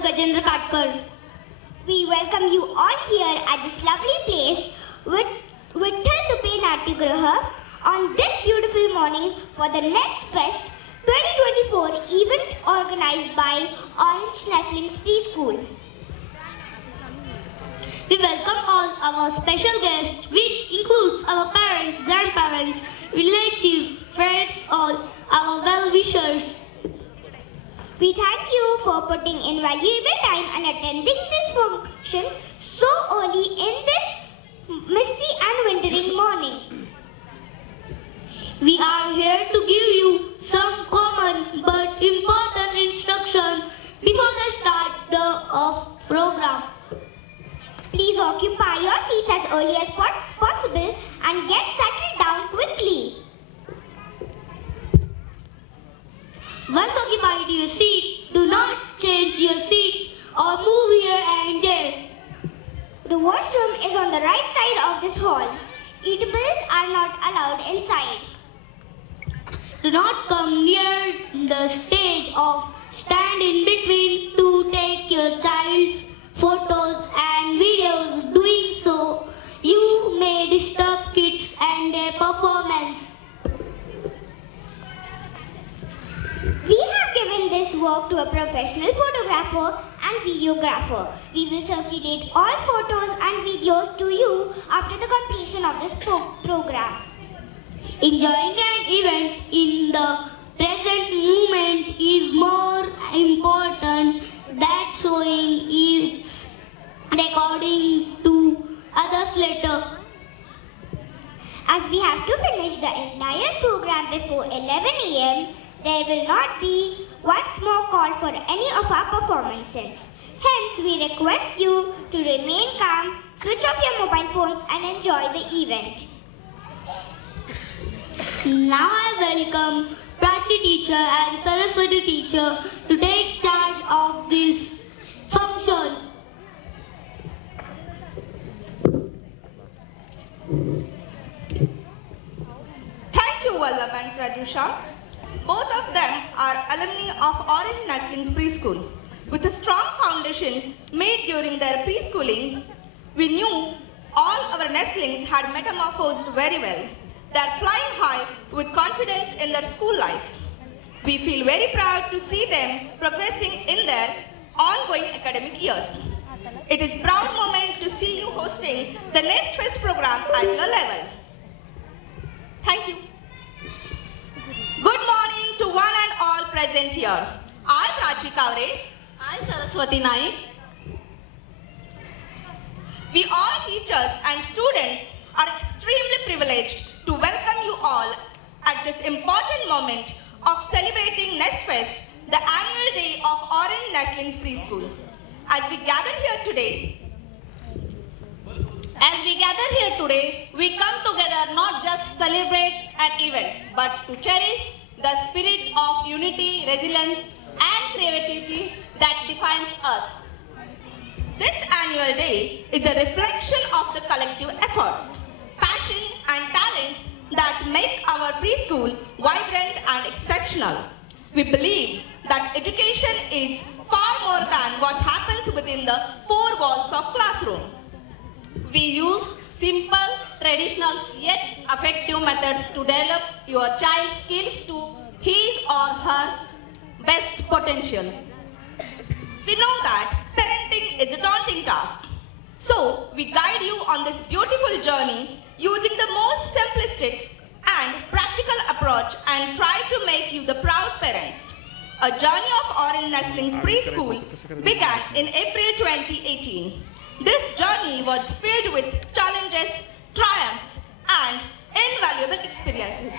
Gajendra Katkar. We welcome you all here at this lovely place with Vitthal Dupe Natyagriha on this beautiful morning for the Nest Fest 2024 event organized by Orange Nestlings Preschool. We welcome all our special guests, which includes our parents, grandparents, relatives, friends, all our well-wishers. We thank you for putting in valuable time and attending this function so early in this misty and wintering morning. We are here to give you some common but important instruction before the start of program. Please occupy your seats as early as possible and get settled down quickly. Once occupied your seat, do not change your seat or move here and there. The washroom is on the right side of this hall. Eatables are not allowed inside. Do not come near the stage or stand in between to take your child's photos and videos. Doing so, you may disturb kids and their performance. We have given this work to a professional photographer and videographer. We will circulate all photos and videos to you after the completion of this program. Enjoying an event in the present moment is more important than showing its recording to others later. As we have to finish the entire program before 11 a.m., there will not be once more call for any of our performances. Hence, we request you to remain calm, switch off your mobile phones and enjoy the event. Now I welcome Prachi teacher and Saraswati teacher to take charge of this function. Thank you, Vallabh and Prajusha. Both of them are alumni of Orange Nestlings Preschool. With a strong foundation made during their preschooling, we knew all our nestlings had metamorphosed very well. They are flying high with confidence in their school life. We feel very proud to see them progressing in their ongoing academic years. It is a proud moment to see you hosting the Nest Fest program at your level. Thank you. Good morning to one and all present here. I, Prachi Kavre. I, Saraswati Naik. We all teachers and students are extremely privileged to welcome you all at this important moment of celebrating Nest Fest, the annual day of Orange Nestlings Preschool. As we gather here today, we come together not just celebrate an event, but to cherish the spirit of unity, resilience, and creativity that defines us. This annual day is a reflection of the collective efforts, passion, and talents that make our preschool vibrant and exceptional. We believe that education is far more than what happens within the four walls of classroom. We use simple, traditional, yet effective methods to develop your child's skills to his or her best potential. We know that parenting is a daunting task. So, we guide you on this beautiful journey using the most simplistic and practical approach and try to make you the proud parents. A journey of Orange Nestlings Preschool began in April 2018. This journey was filled with challenges, triumphs, and invaluable experiences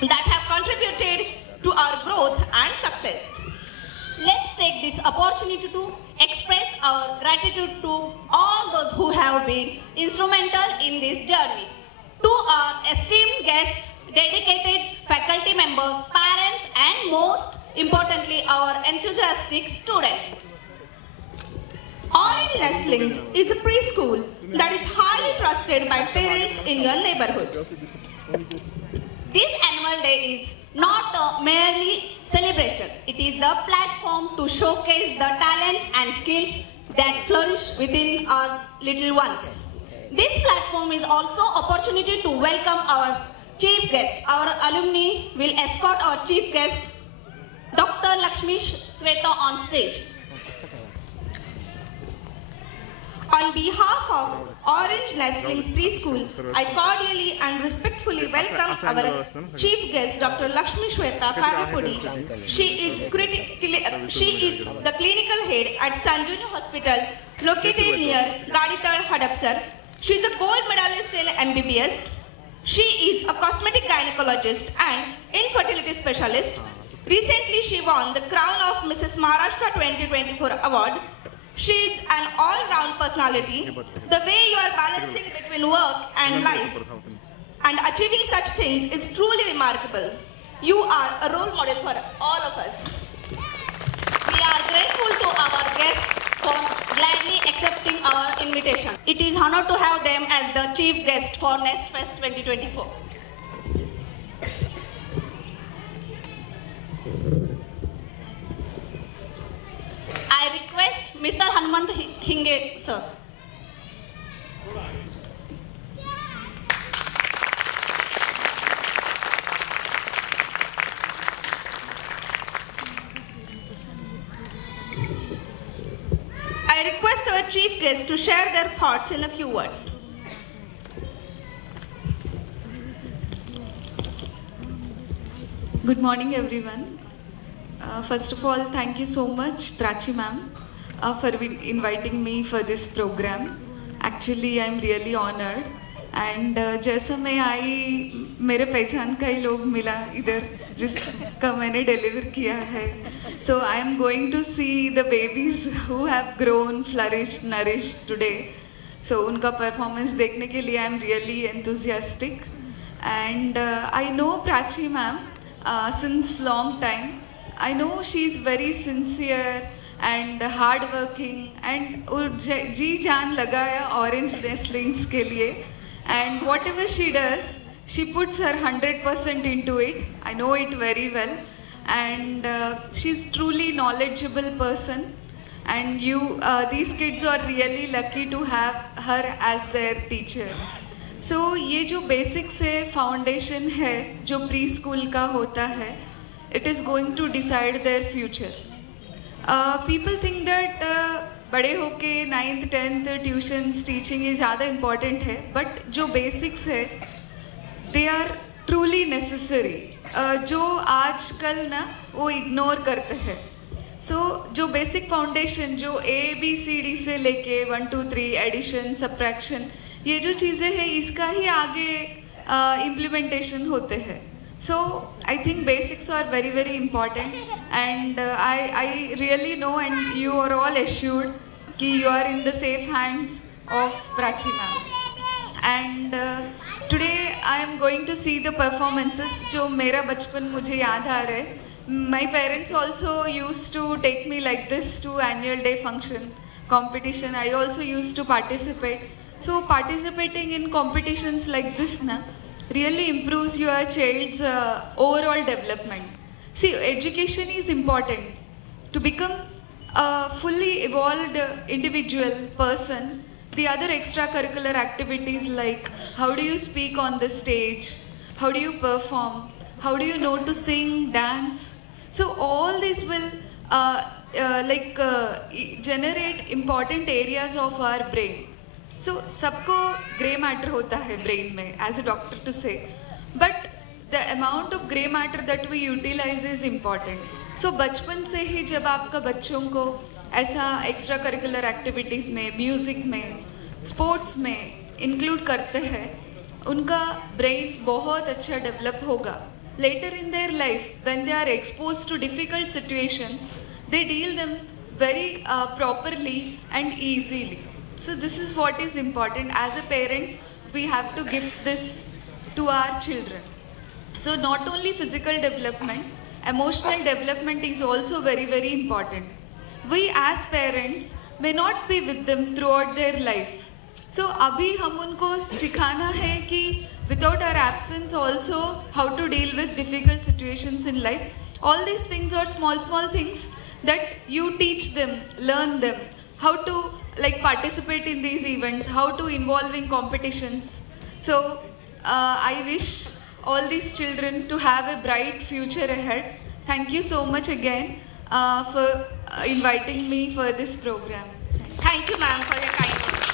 that have contributed to our growth and success. Let's take this opportunity to express our gratitude to all those who have been instrumental in this journey. To our esteemed guests, dedicated faculty members, parents, and most importantly, our enthusiastic students. Orange Nestlings is a preschool that is highly trusted by parents in your neighborhood. This annual day is not a merely celebration. It is the platform to showcase the talents and skills that flourish within our little ones. This platform is also opportunity to welcome our chief guest. Our alumni will escort our chief guest, Dr. Lakshmi Sweta, on stage. On behalf of Orange Nestlings Preschool, I cordially and respectfully welcome our chief guest, Dr. Lakshmi Sweta Karipudi. She is the clinical head at Sanjuni Hospital, located near Gadital, Hadapsar. She is a gold medalist in MBBS. She is a cosmetic gynecologist and infertility specialist. Recently, she won the crown of Mrs. Maharashtra 2024 award. She is an all-round personality. The way you are balancing between work and life and achieving such things is truly remarkable. You are a role model for all of us. We are grateful to our guests for gladly accepting our invitation. It is an honor to have them as the chief guest for NestFest 2024. I request Mr. Hanumant Hinge, sir. I request our chief guest to share their thoughts in a few words. Good morning, everyone. First of all, thank you so much, Prachi ma'am, for inviting me for this program. Actually, I am really honored. And जैसा मैं आई, मेरे पहचान का ही लोग मिला इधर, जिसका मैंने deliver KIA है. So I am going to see the babies who have grown, flourished, nourished today. So उनका performance देखने के लिए I am really enthusiastic. And I know Prachi ma'am since long time. I know she is very sincere and hardworking and जी जान लगाया Orange Nestlings के लिए. And whatever she does, she puts her 100% into it. I know it very well. And she's truly knowledgeable person. And these kids are really lucky to have her as their teacher. So ये जो basic से foundation है, जो preschool का होता है, it is going to decide their future. People think that बड़े okay 9th, 10th tuitions teaching ये ज़्यादा इम्पॉर्टेंट है, बट जो बेसिक्स है दे आर ट्रूली नेसेसरी, जो आजकल ना वो इग्नोर करते हैं. जो बेसिक फाउंडेशन जो ABCD से लेके 1 2 3 एडिशन सब्ट्रैक्शन ये जो चीज़ें हैं इसका ही आगे इम्प्लीमेंटेशन होते हैं. So I think basics are very very important, and I really know, and you are all assured कि you are in the safe hands of Prachi ma'am. And today I am going to see the performances जो मेरा बचपन मुझे याद आ रहा है. My parents also used to take me like this to annual day function competition. I also used to participate. So participating in competitions like this na really improves your child's overall development. See, education is important. To become a fully evolved individual person, the other extracurricular activities like how do you speak on the stage, how do you perform, how do you know to sing, dance. So all these will generate important areas of our brain. So सबको grey matter होता है brain में, as a doctor to say, but the amount of grey matter that we utilize is important. So बचपन से ही जब आपका बच्चों को ऐसा extra curricular activities में, music में, sports में include करते हैं, उनका brain बहुत अच्छा develop होगा. Later in their life, when they are exposed to difficult situations, they deal them very properly and easily. So this is what is important. As a parents, we have to give this to our children. So not only physical development, emotional development is also very, very important. We as parents may not be with them throughout their life. So अभी हम उनको सिखाना है कि without our absence also how to deal with difficult situations in life. All these things are small things that you teach them, learn them, how to participate in these events, how to involve in competitions. So I wish all these children to have a bright future ahead. Thank you so much again for inviting me for this program. Thank you, ma'am, for your kind words.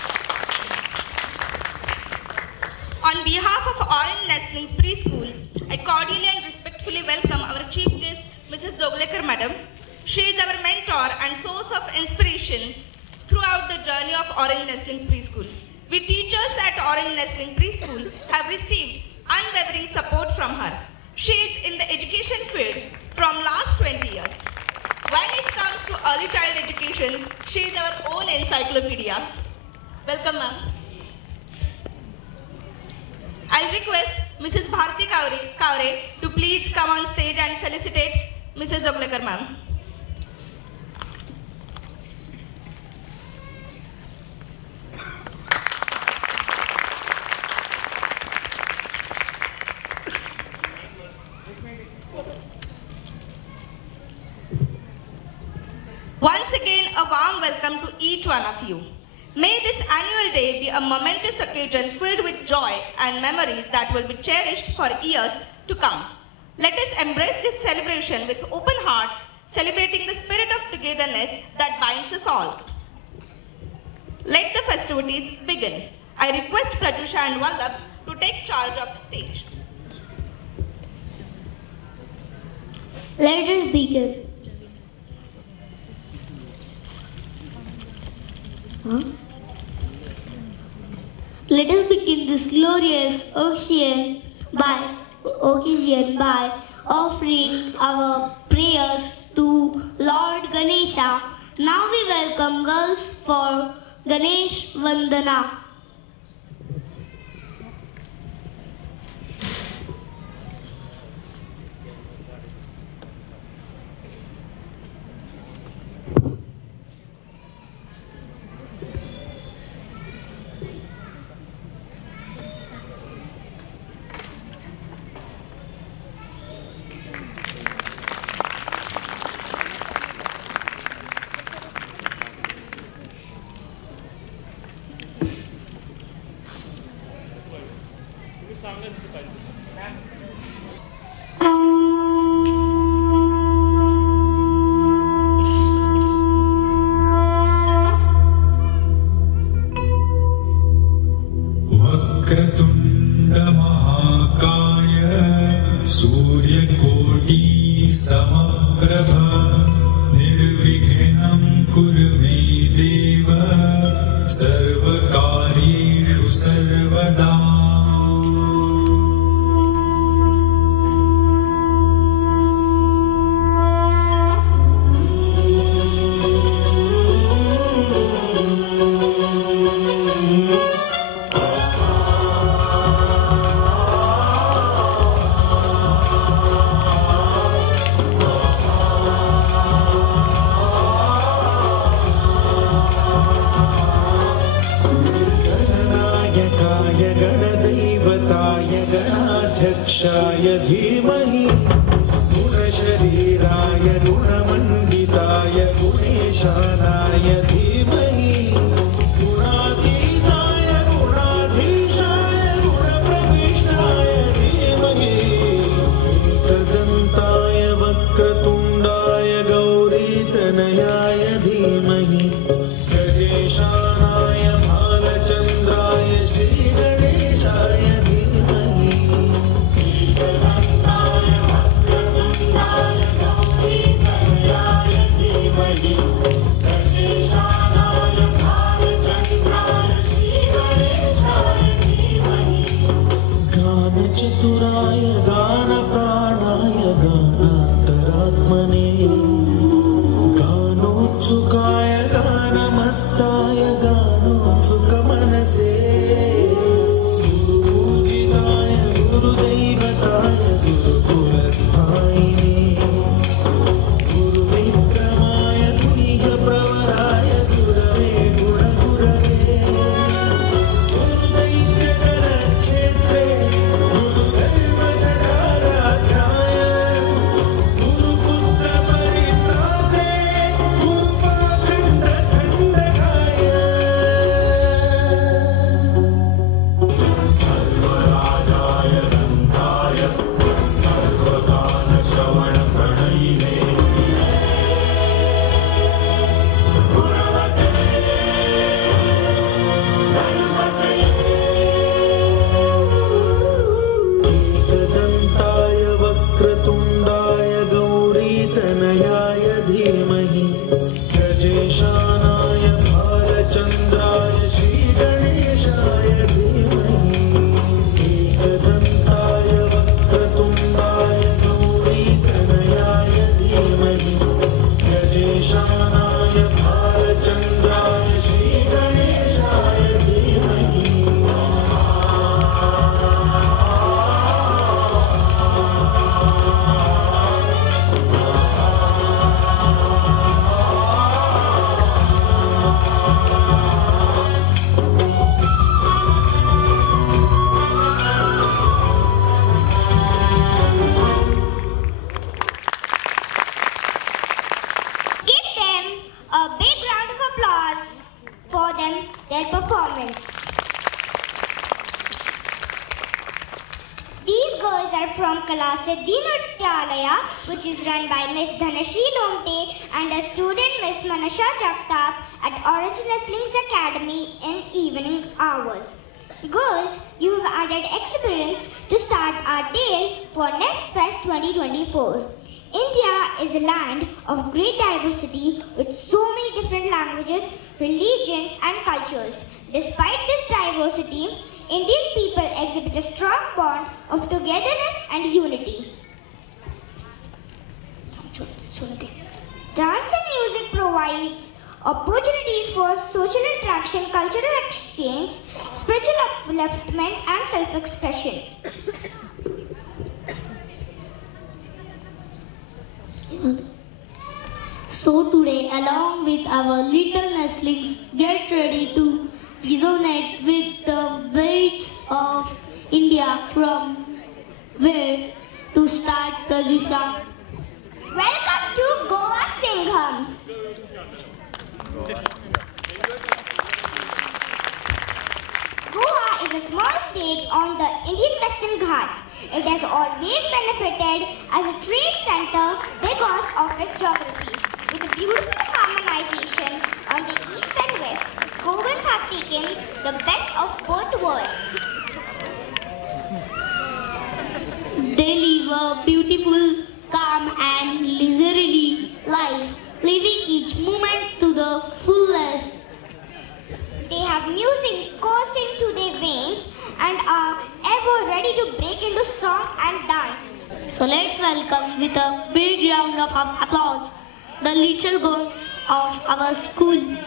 On behalf of Orange Nestlings Preschool, I cordially and respectfully welcome our chief guest, Mrs. Zoglekar Madam. She is our mentor and source of inspiration throughout the journey of Orange Nestlings Preschool. We teachers at Orange Nestling Preschool have received unwavering support from her. She is in the education field from last 20 years. When it comes to early child education, she is our own encyclopedia. Welcome, ma'am. I'll request Mrs. Bharti Kaure to please come on stage and felicitate Mrs. Zoglekar, ma'am. Once again, a warm welcome to each one of you. May this annual day be a momentous occasion filled with joy and memories that will be cherished for years to come. Let us embrace this celebration with open hearts, celebrating the spirit of togetherness that binds us all. Let the festivities begin. I request Pratyusha and Vallabh to take charge of the stage. Let us begin. Let us begin this glorious occasion by offering our prayers to Lord Ganesha. Now we welcome girls for Ganesh Vandana. their performance. These girls are from Kala Siddhi Natyalaya, which is run by Miss Dhanashri Lomte and a student Miss Manasha Jagtap at Original Slings Academy in evening hours. Girls, you have added experience to start our day for Nest Fest 2024. India is a land of great diversity with so many different languages, religions and cultures. Despite this diversity, Indian people exhibit a strong bond of togetherness and unity. Dance and music provides opportunities for social interaction, cultural exchange, spiritual upliftment and self-expression. So today, along with our little nestlings, get ready to resonate with the beats of India from where to start, Pradyusha. Welcome to Goa Singham. Goa is a small state on the Indian Western Ghats. It has always benefited as a trade center because of its geography. With a beautiful harmonization on the east and west, Goans have taken the best of both worlds. They live a beautiful, calm and leisurely life, living each moment to the fullest. They have music coursing to their veins and are ever ready to break into song and dance. So let's welcome with a big round of applause the little girls of our school.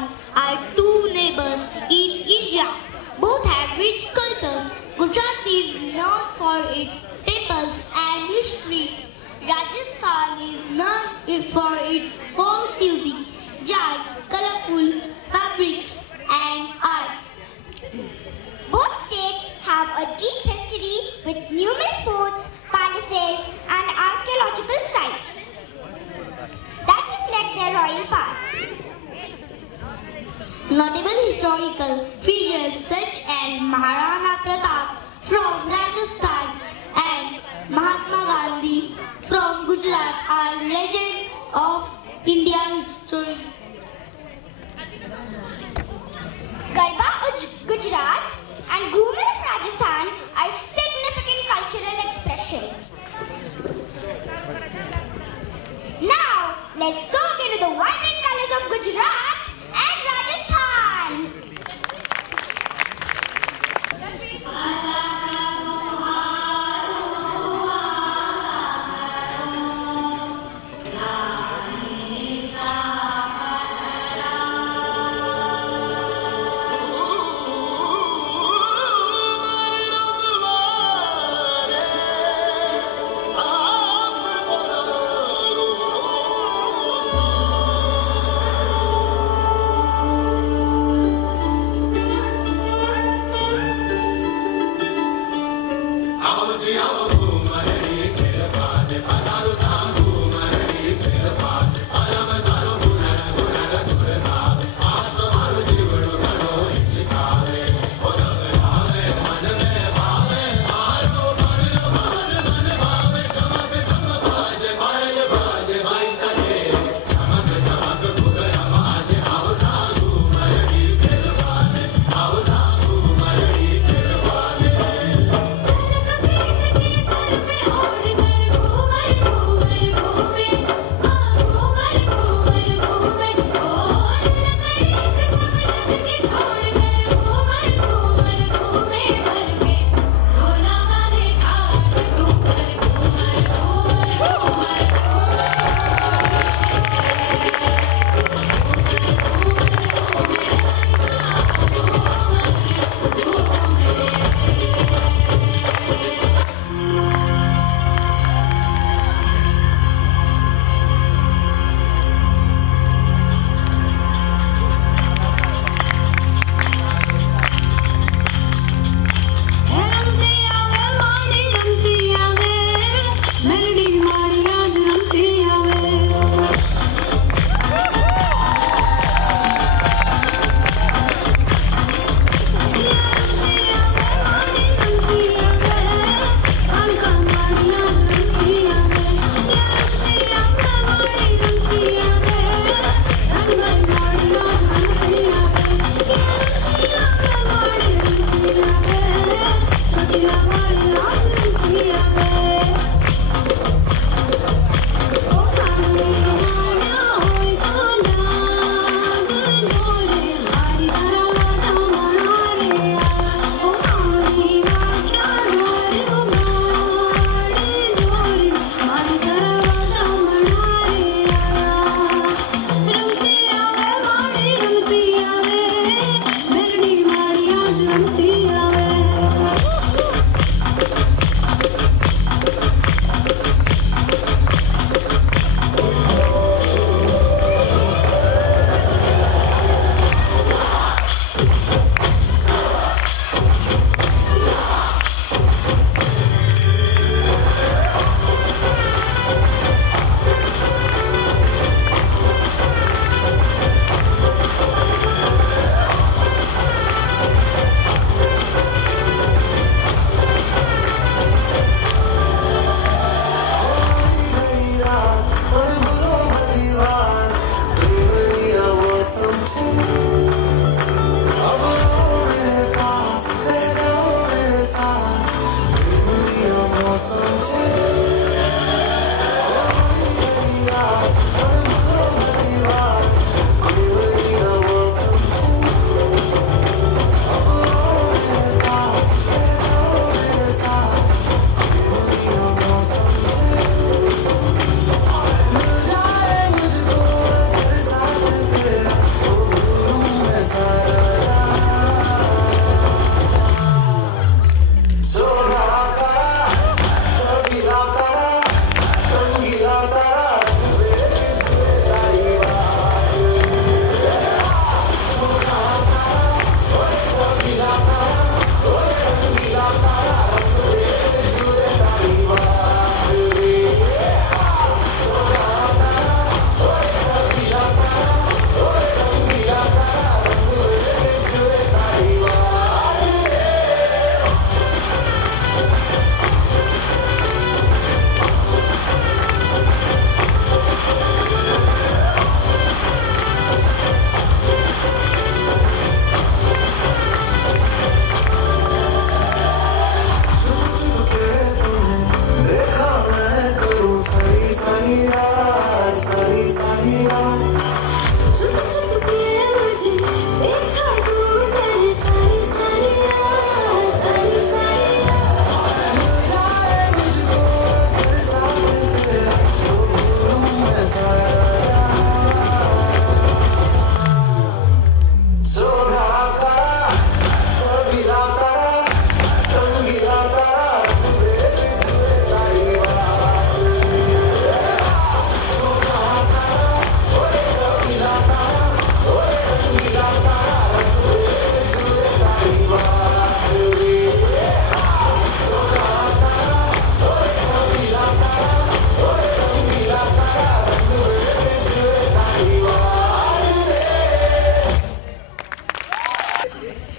Rajasthan are two neighbors in India. Both have rich cultures. Gujarat is known for its temples and history. Rajasthan is known for its folk music, jazz, colorful fabrics and art. Both states have a deep history with numerous forts, palaces and archaeological sites that reflect their royal past. Notable historical figures such as Maharana Pratap from Rajasthan and Mahatma Gandhi from Gujarat are legends of Indian history. Garba Gujarat and Ghumar of Rajasthan are significant cultural expressions. Now, let's soak into the vibrant colors of Gujarat and Rajasthan.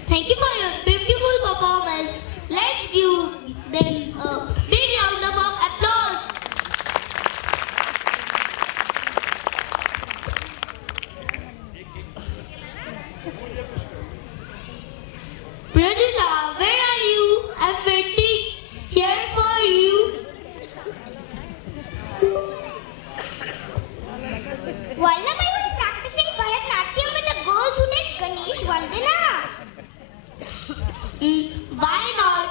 Thank you for your beautiful performance. Let's give them a big round of applause. Pratisha, where are you? I'm waiting here for you. Vallabhai was practicing Bharatanatyam with the girls who did Ganesh Vandana. Why not?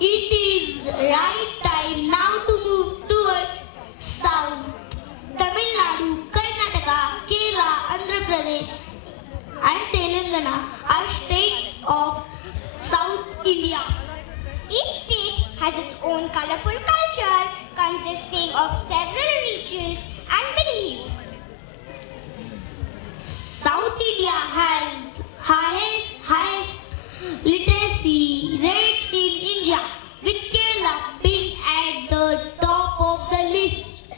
It is right time now to move towards south. Tamil Nadu, Karnataka, Kerala, Andhra Pradesh and Telangana are states of South India. Each state has its own colorful culture consisting of several rituals and beliefs. South India has highest literacy rates in India, with Kerala being at the top of the list.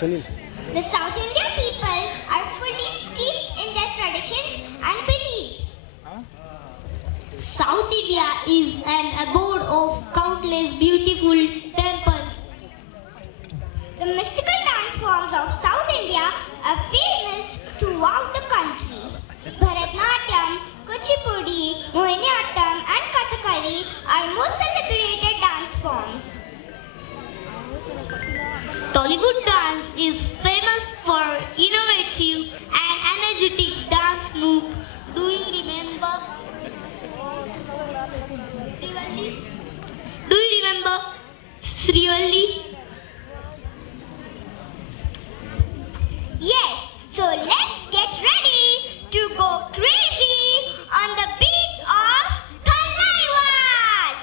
The South Indian people are fully steeped in their traditions and beliefs. South India is an abode of countless beautiful temples. The mystical dance forms of South India are famous throughout the country. Bharatanatyam, Kuchipudi, Mohiniyattam and Kathakali are most celebrated dance forms. Tollywood dance is famous for innovative and energetic dance move. Do you remember? Srivalli? Do you remember Srivalli? Yes, so let's get ready to go crazy on the beats of Thalaiwas.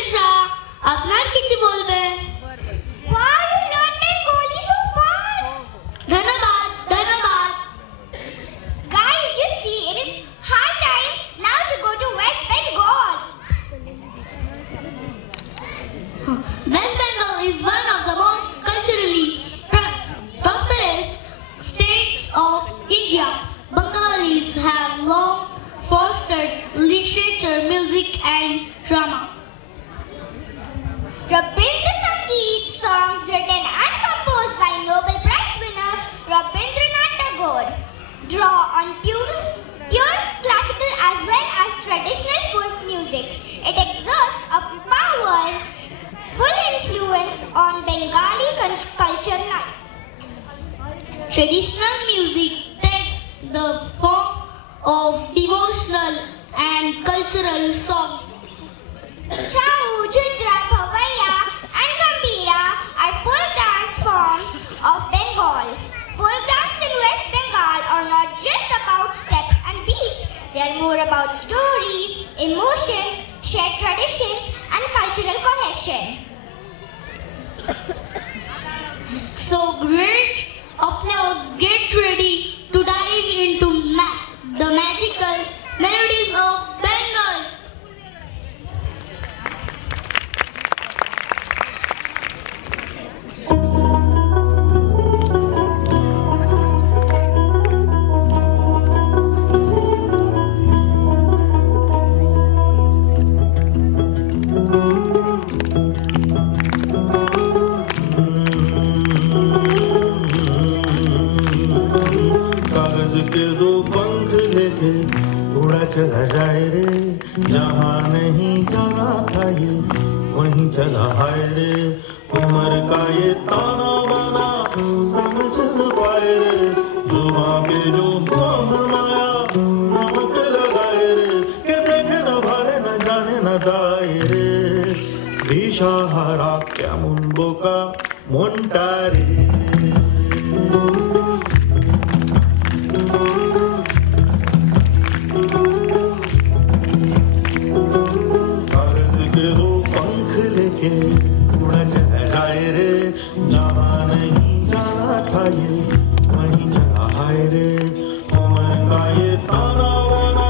ईर्षा আপনার কিছু বলবেন? Wow, you learned Bengali so fast. ধন্যবাদ ধন্যবাদ। Guys, you see, it is high time now to go to West Bengal. West Bengal is one of the most culturally prosperous states of India. Bengalis have long fostered literature, music and drama. Rabindra Sangeet songs written and composed by Nobel Prize winner Rabindranath Tagore draw on pure classical as well as traditional folk music. It exerts a powerful influence on Bengali culture life. Traditional music takes the form of devotional and cultural songs. Chau, Judra, Bhavaya and Gambira are folk dance forms of Bengal. Folk dance in West Bengal are not just about steps and beats. They are more about stories, emotions, shared traditions and cultural cohesion. So great applause, get ready to dive into the magical melodies of Bengal. चला जाए रे जहाँ नहीं जाना था ये वहीं चला हाय रे उम्र का ये ताना बाना समझ न पाए रे जुबां पे जो मोह माया नमक लगाए रे के देखे न भारे न जाने न दाए रे दिशा हारा क्या मुंबो का मोंटारे उड़ा चला जाए रे जहाँ नहीं जाना था ये वहीं चला हाय रे उम्र का ये ताना बाना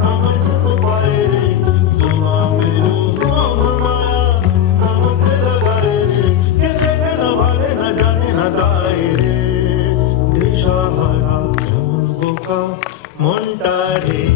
समझ न पाए रे जुबां पे जो मोह माया नमक लगाए रे के देखे न भारे न जाने न दाए रे दिशा हारा क्या मुंबो का मोंटारे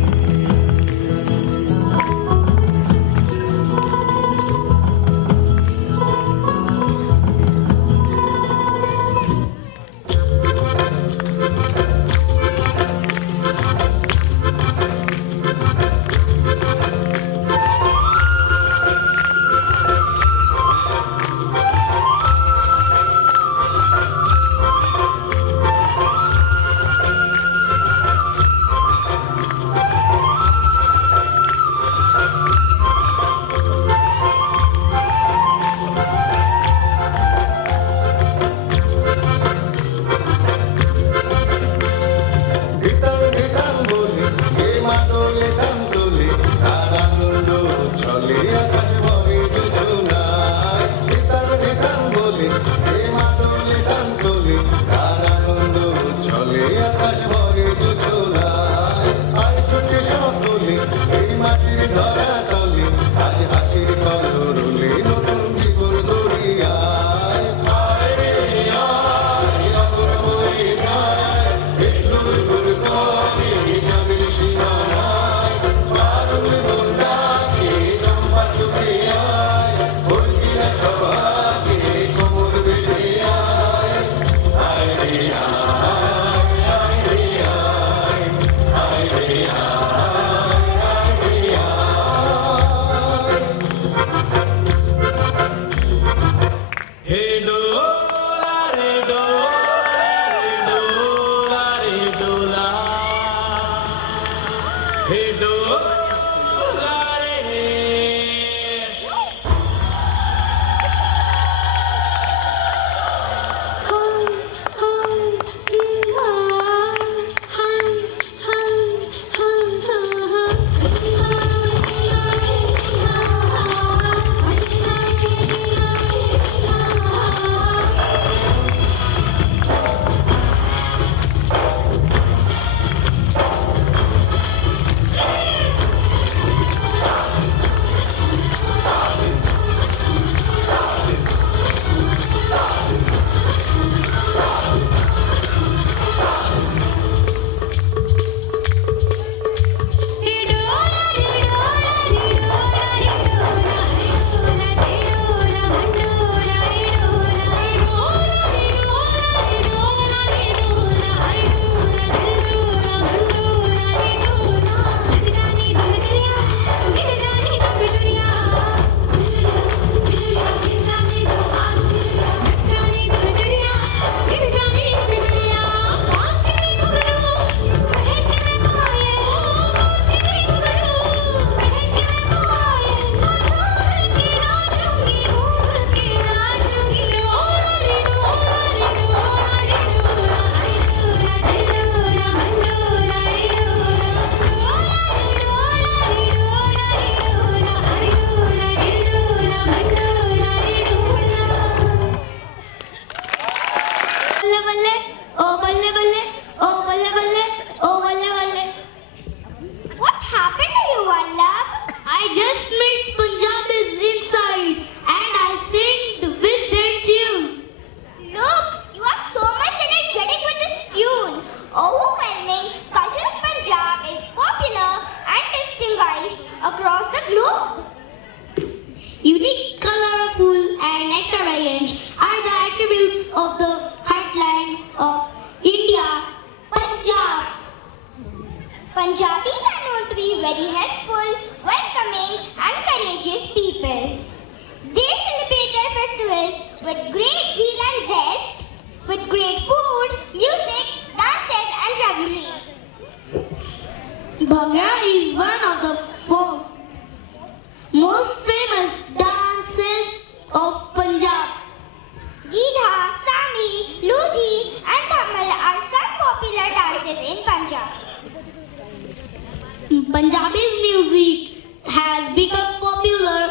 Punjabi's music has become popular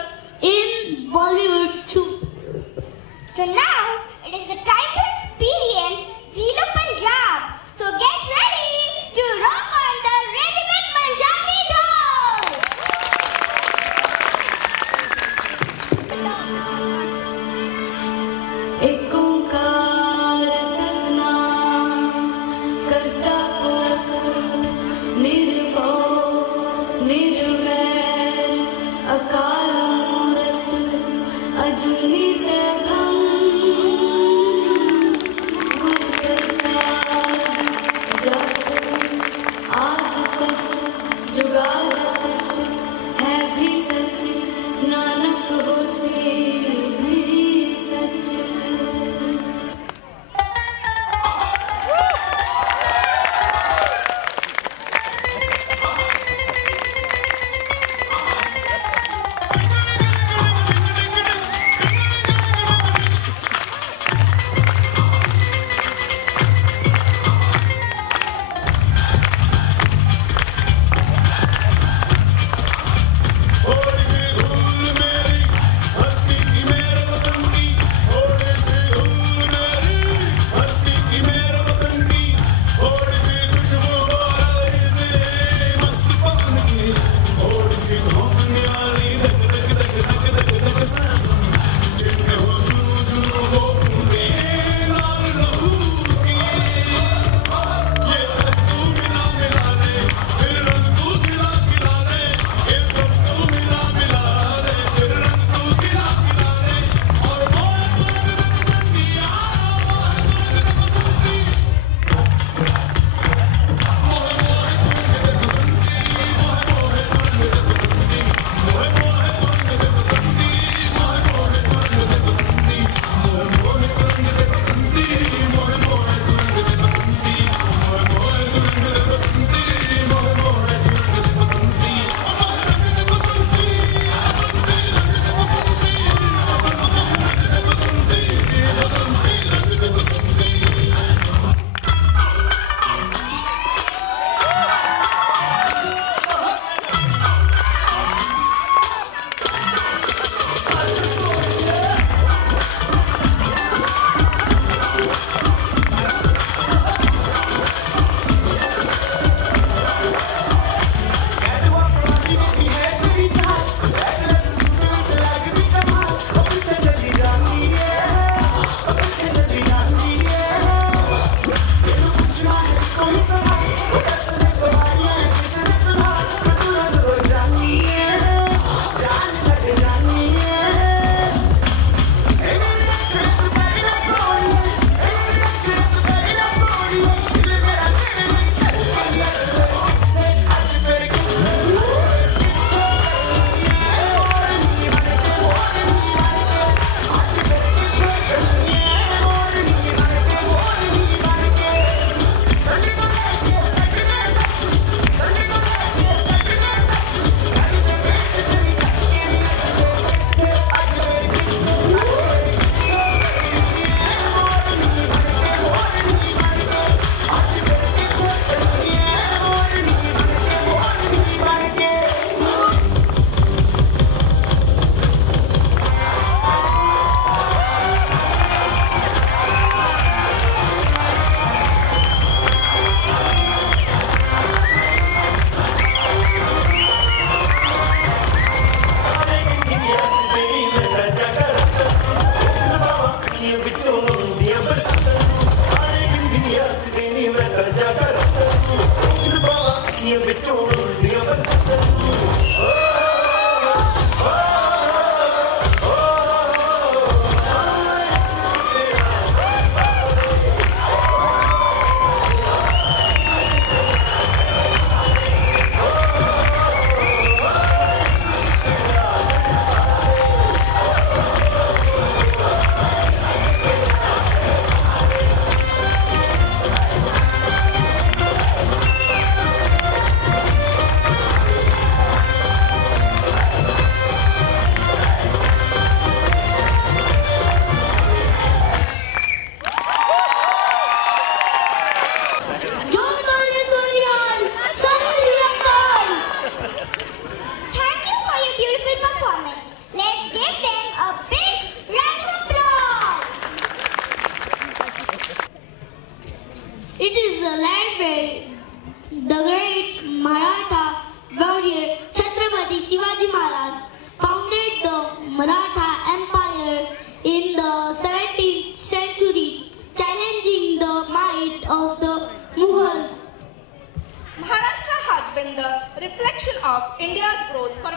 in Bollywood too. So now it is the time to experience Zilo Punjab. So get ready to rock on the rhythmic Punjabi dole. एक ओंकार सतनाम करता पुरख निर्भव निर्वैर अकाल मूरत अजूनी सैभम गुर प्रसाद जप आद सच जुगाद सच है भी सच नानक होसी भी सच.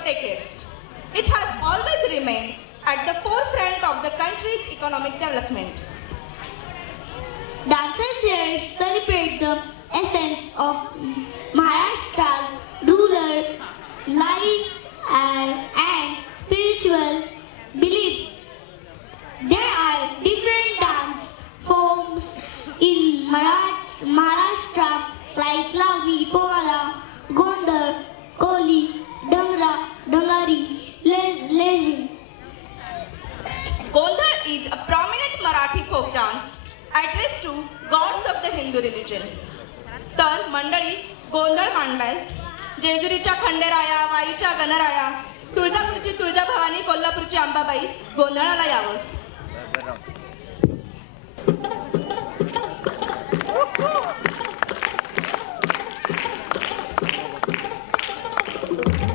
decades. It has always remained at the forefront of the country's economic development. Dances here celebrate the essence of Maharashtra's rural life and spiritual beliefs. There are different dance forms in Maharashtra like Lavani, Povada, Gondar, Koli, Dangari, Lezim. Gondar is a prominent Marathi folk dance addressed to gods of the Hindu religion. तर मंडळी गोंधळ मांडलाय. जेजुरीच्या खंडेराया, वाईच्या गणराया, तुळजापूरची तुळजाभवानी, कोल्हापूरची अंबाबाई गोंधळाला यावं. Thank you.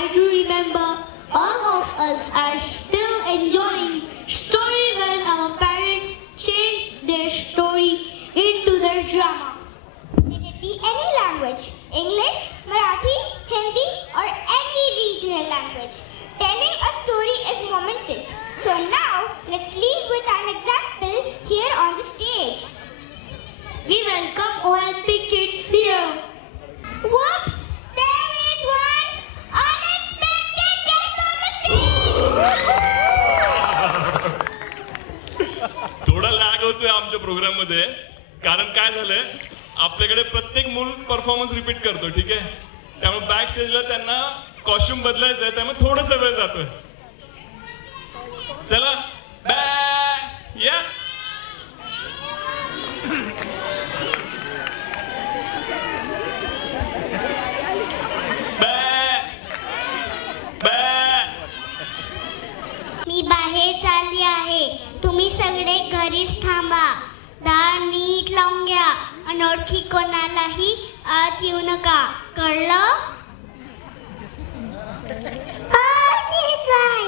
I do remember all of us are still enjoying story when our parents changed their story into their drama. Let it be any language, English, Marathi, Hindi or any regional language. Telling a story is momentous. So now, let's lead with an example here on the stage. We welcome OLP kids here. Whoops! There is one unexpected guest on the stage! थोडा lag होतोय आमच्या programme मध्ये, कारण काय झालंय, आपल्याकडे प्रत्येक मूल परफॉर्मन्स रिपीट करतो, ठीक आहे. त्यामुळे बॅक स्टेजला त्यांना कॉस्ट्युम बदलायचं आहे, त्यामुळे थोडासा वेळ जातोय. चला बॅक या. मी बाहेर चालली आहे. तुम्ही सगळे घरीच थांबा. दार नीट लावून घ्या. अनोळखी कोणालाही आत येऊ नका. कळलं? ठीक आहे.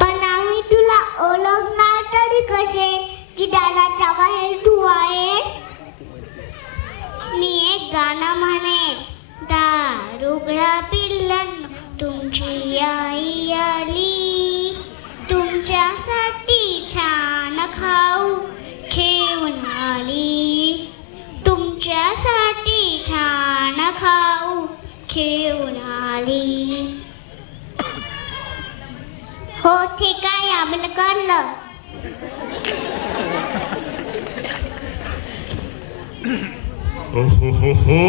पण आम्ही तुला ओळखणार तरी कसे की दाराच्या बाहेर तू आहेस? मी एक गाणं म्हणेन. दार उघडा पिल्लांनो, तुमची आई आली. तुमच्यासाठी छान खाऊ घेऊन आली. तुमच्यासाठी छान खाऊ घेऊन आली. हो ठीक आहे, आम्हाला कळलं. हो,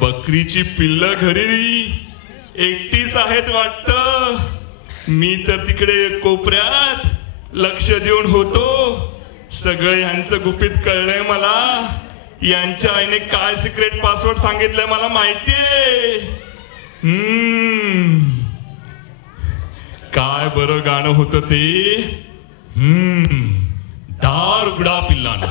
बकरीची पिल्ल घरी एकटीच आहेत वाटतं. मी तर तिकडे कोपऱ्यात लक्ष देऊन होतो. सगळं यांचं गुपित कळलंय मला. यांच्या आईने काय सिक्रेट पासवर्ड सांगितलंय मला माहितीये. काय बरं गाणं होतं ते. दार उघडा पिल्लांनो.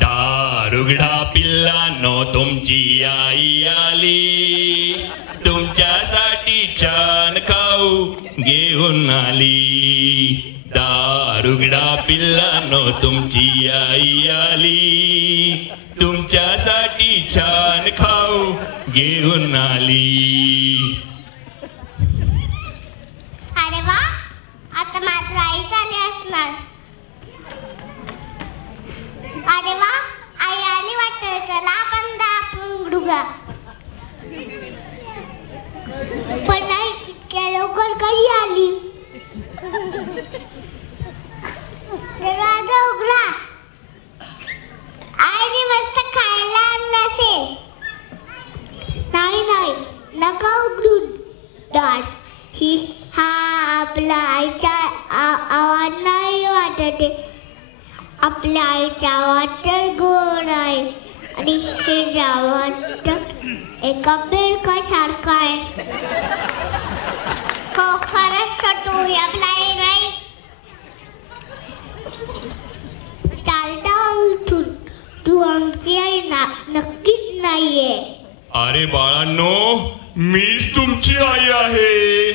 दार उघडा पिल्लांनो, तुमची आई आली. तुमच्यासाठी छान खाऊ घेऊन आली. दार उघडा पिल्लांनो, तुमची आई आली. तुमच्यासाठी छान खाऊ घेऊन आली. अरे वा, आता मात्र आई झाली असणार. अरे वा, आई आली वाटतं. चला आपण दार उघडूया. पण आई इतक्या लवकर कधी आली? दरवाजा उघडा. आईने मस्त खायला आणलं असेल. नाही नाही, नका उघडू दार. हा आपला आईचा आवाज नाही वाटत. आपल्या आईचा आवाज तर गोड आहे आणि हे आवाज तर एका बेडकासारखा आहे. हो खरंच तो आपला आई नाही. चालता उठून. तू आमची आई नक्कीच नाहीये. अरे बाळांनो, मीच तुमची आई आहे.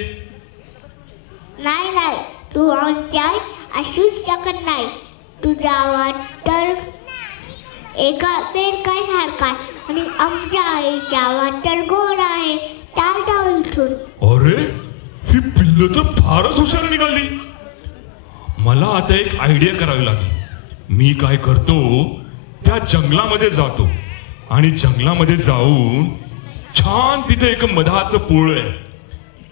नाही नाही, तू आमची आई असूच शकत नाही. तुझा आवाज तर एका बेडकासारखा आहे आणि आमच्या आईचा आवाज तर गोड आहे. चालता उठून. अरे, ही पिल्ल तर फारच हुशार निघाली. मला आता एक आयडिया करावी लागेल. मी काय करतो, त्या जंगलामध्ये जातो आणि जंगलामध्ये जाऊन छान तिथे एक मधाचं पोळ आहे.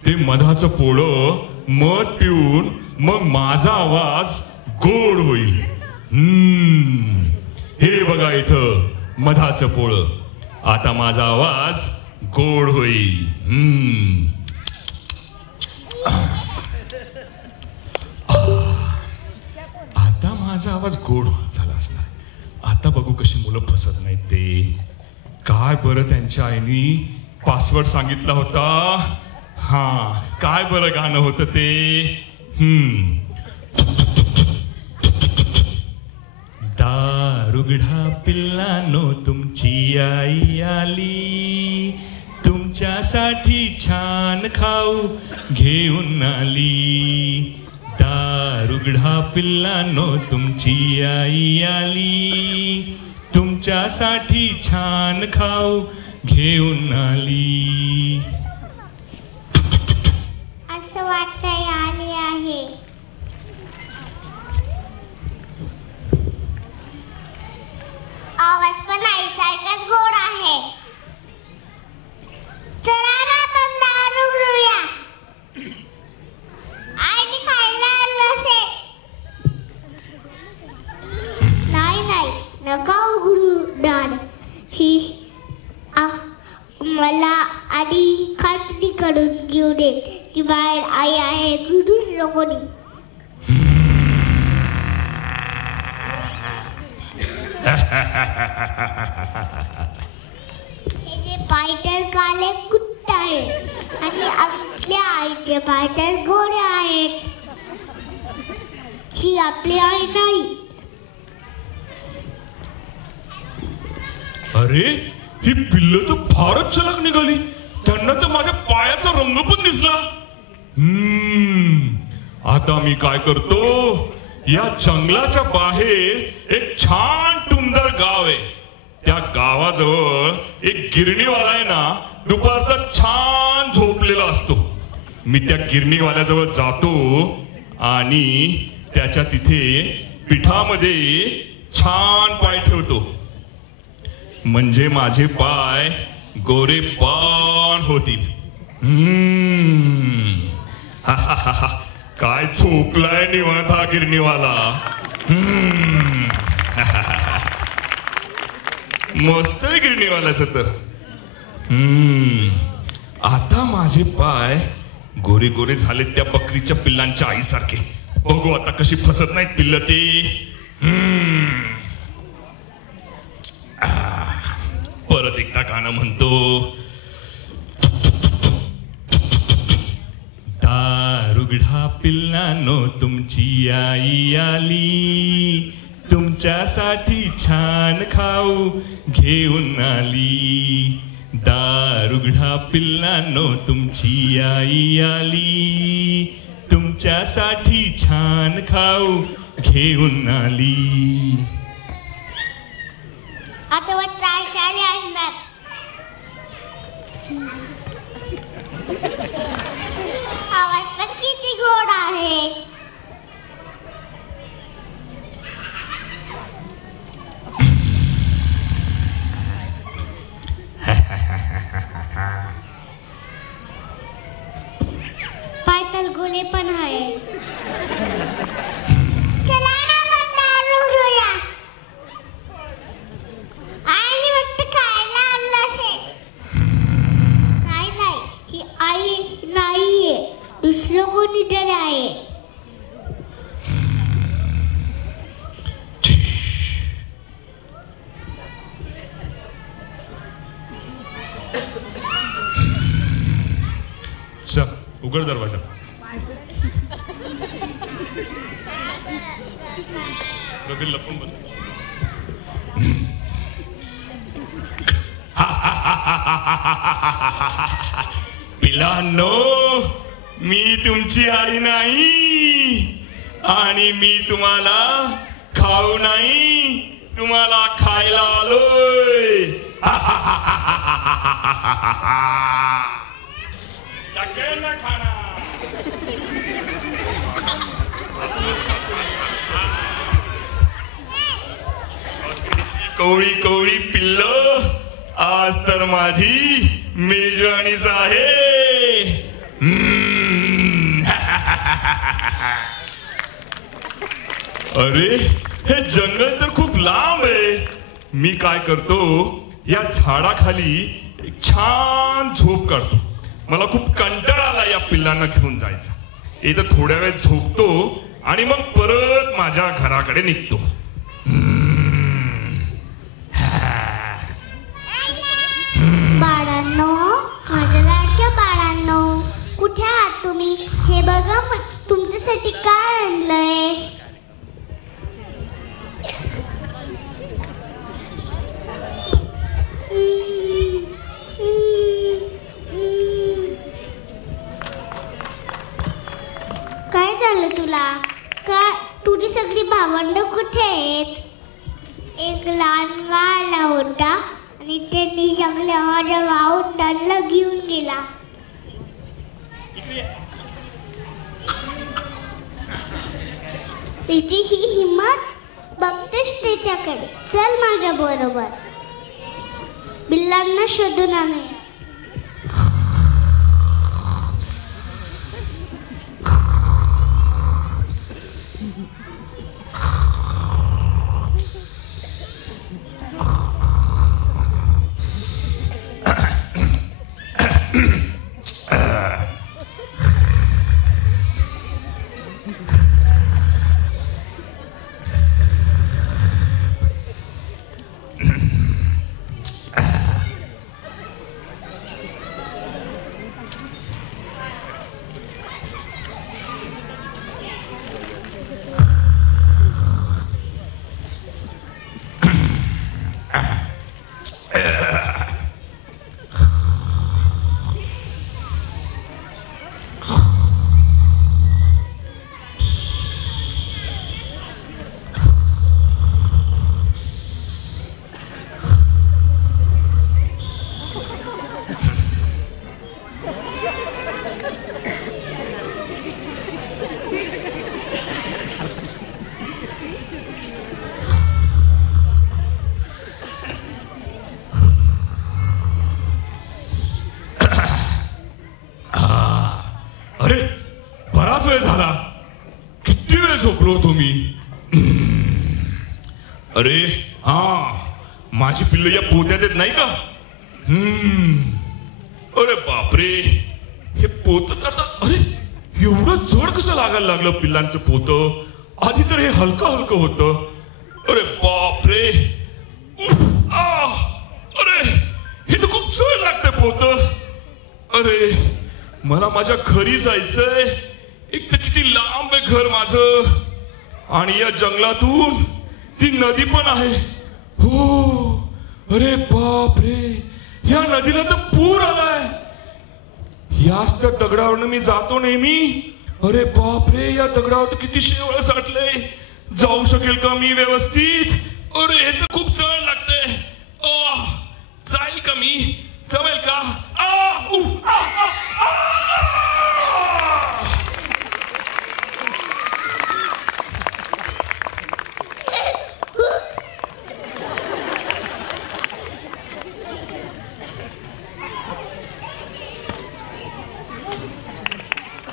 ते मधाचं पोळं मध पिऊन मग माझा आवाज गोड होईल. हे बघा इथं मधाचं पोळं. आता माझा आवाज गोड होईल. आता माझा आवाज गोड झाला असणार. आता बघू कशी मुलं फसत नाहीत ते. काय बरं त्यांच्या आईनी पासवर्ड सांगितला होता. हा, काय बरं गाणं होतं ते. दारुगढा पिल्लानो तुमची आई आली, तुमच्यासाठी छान खाऊ घेऊन आली. दारुगढा पिल्लानो तुमची आई आली, तुमच्यासाठी छान खाऊ घेऊन आली. असं वाटतंय आली आहे. आवाज पण आईसारखाच गोड आहे. चला ना आपण दारू उघडूया. आईने खायला आणलं असेल. नाही नाही, नका उघडू दार. ही मला आधी खात्री करून घेऊ दे की बाहेर आई आहे. गुडूच नको नी. हे जे पाय तर काले कुट्ट आहे आणि आपल्या आईचे पाय तर गोडे आहेत. ही आपली आई नाही. अरे ही पिल्लं तर फारच चलाक निघाली. त्यांना तर माझ्या पायाचा रंग पण दिसला. आता मी काय करतो, या जंगलाच्या बाहेर एक छान सुंदर गाव आहे. त्या गावाजवळ एक गिरणीवाला आहे ना, दुपारचा छान झोपलेला असतो. मी त्या गिरणीवाल्याजवळ जातो आणि त्याच्या तिथे पिठामध्ये छान पाय ठेवतो, म्हणजे माझे पाय गोरे पान होतील. काय झोपलाय निवांत हा गिरणीवाला. मस्त आहे गिरणीवाल्याचं तर. आता माझे पाय गोरे गोरे झाले त्या बकरीच्या पिल्लांच्या आईसारखे. बघू आता कशी फसत नाहीत पिल्ल ते. परत एकदा गाणं म्हणतो. दारुगढा पिल्लानो तुमची आई आली, तुमच्यासाठी छान खाऊ घेऊन आली. दारुगढा पिल्लानो तुमची आई आली, तुमच्यासाठी छान खाऊ घेऊन आली. आता मग त्राशाली असणार. आवाज पण किती गोड आहे. पाय तलगोले पण आहे. चला ना आपण दारू उघडूया. आईने फक्त खायला आणलं असेल. नाही नाही, ही आई नाहीये, दुसरं कोणीतरी आहे. चल उघड दरवाजा. लपून बस. पिलांनो, मी तुमची आई नाही आणि मी तुम्हाला खाऊ नाही, तुम्हाला खायला आलोय. सगळ्यांना खाना. कोळी कोळी पिल्ल, आज तर माझी मेजवानीच आहे. अरे हे जंगल तर खूप लांब आहे. मी काय करतो, या झाडाखाली एक छान झोप काढतो. मला खूप कंटाळा आला या पिल्लांना घेऊन जायचा. इथं थोड्या वेळ झोपतो आणि मग परत माझ्या घराकडे निघतो. बाळांनो, माझ्या लाडक्या बाळांनो, कुठे आहात तुम्ही? हे बघा, तुमच्यासाठी झालं तुला? का तुझी सगळी भावंड कुठे आहेत? एक लहान आला होता आणि त्यांनी सगळ्या माझ्या भावंडांना घेऊन गेला. तिची ही हिम्मत बघतेस त्याच्याकडे. चल माझ्या बरोबर, बिल्लांना शोधून आणूया. अरे हा, माझी पिल्लं या पोत्यात येत नाही का? अरे बापरे, हे पोत आता, अरे एवढं जड कसं लागायला लागलं पिल्लांचं पोत? आधी तर हे हलकं हलकं होतं. अरे बापरे, अरे हे तर खूप जड लागतंय पोत. अरे मला माझ्या घरी जायचंय. एक तर किती लांब आहे घर माझं, आणि या जंगलातून ती नदी पण आहे. हो, अरे बापरे, या नदीला तर पूर आलाय. याच त्या दगडावरनं मी जातो नेहमी. अरे बापरे, या दगडावर तर किती शेवाळ साठलंय. जाऊ शकेल का मी व्यवस्थित? अरे हे तर खूप जड लागतंय. जाईल का मी? जमेल का?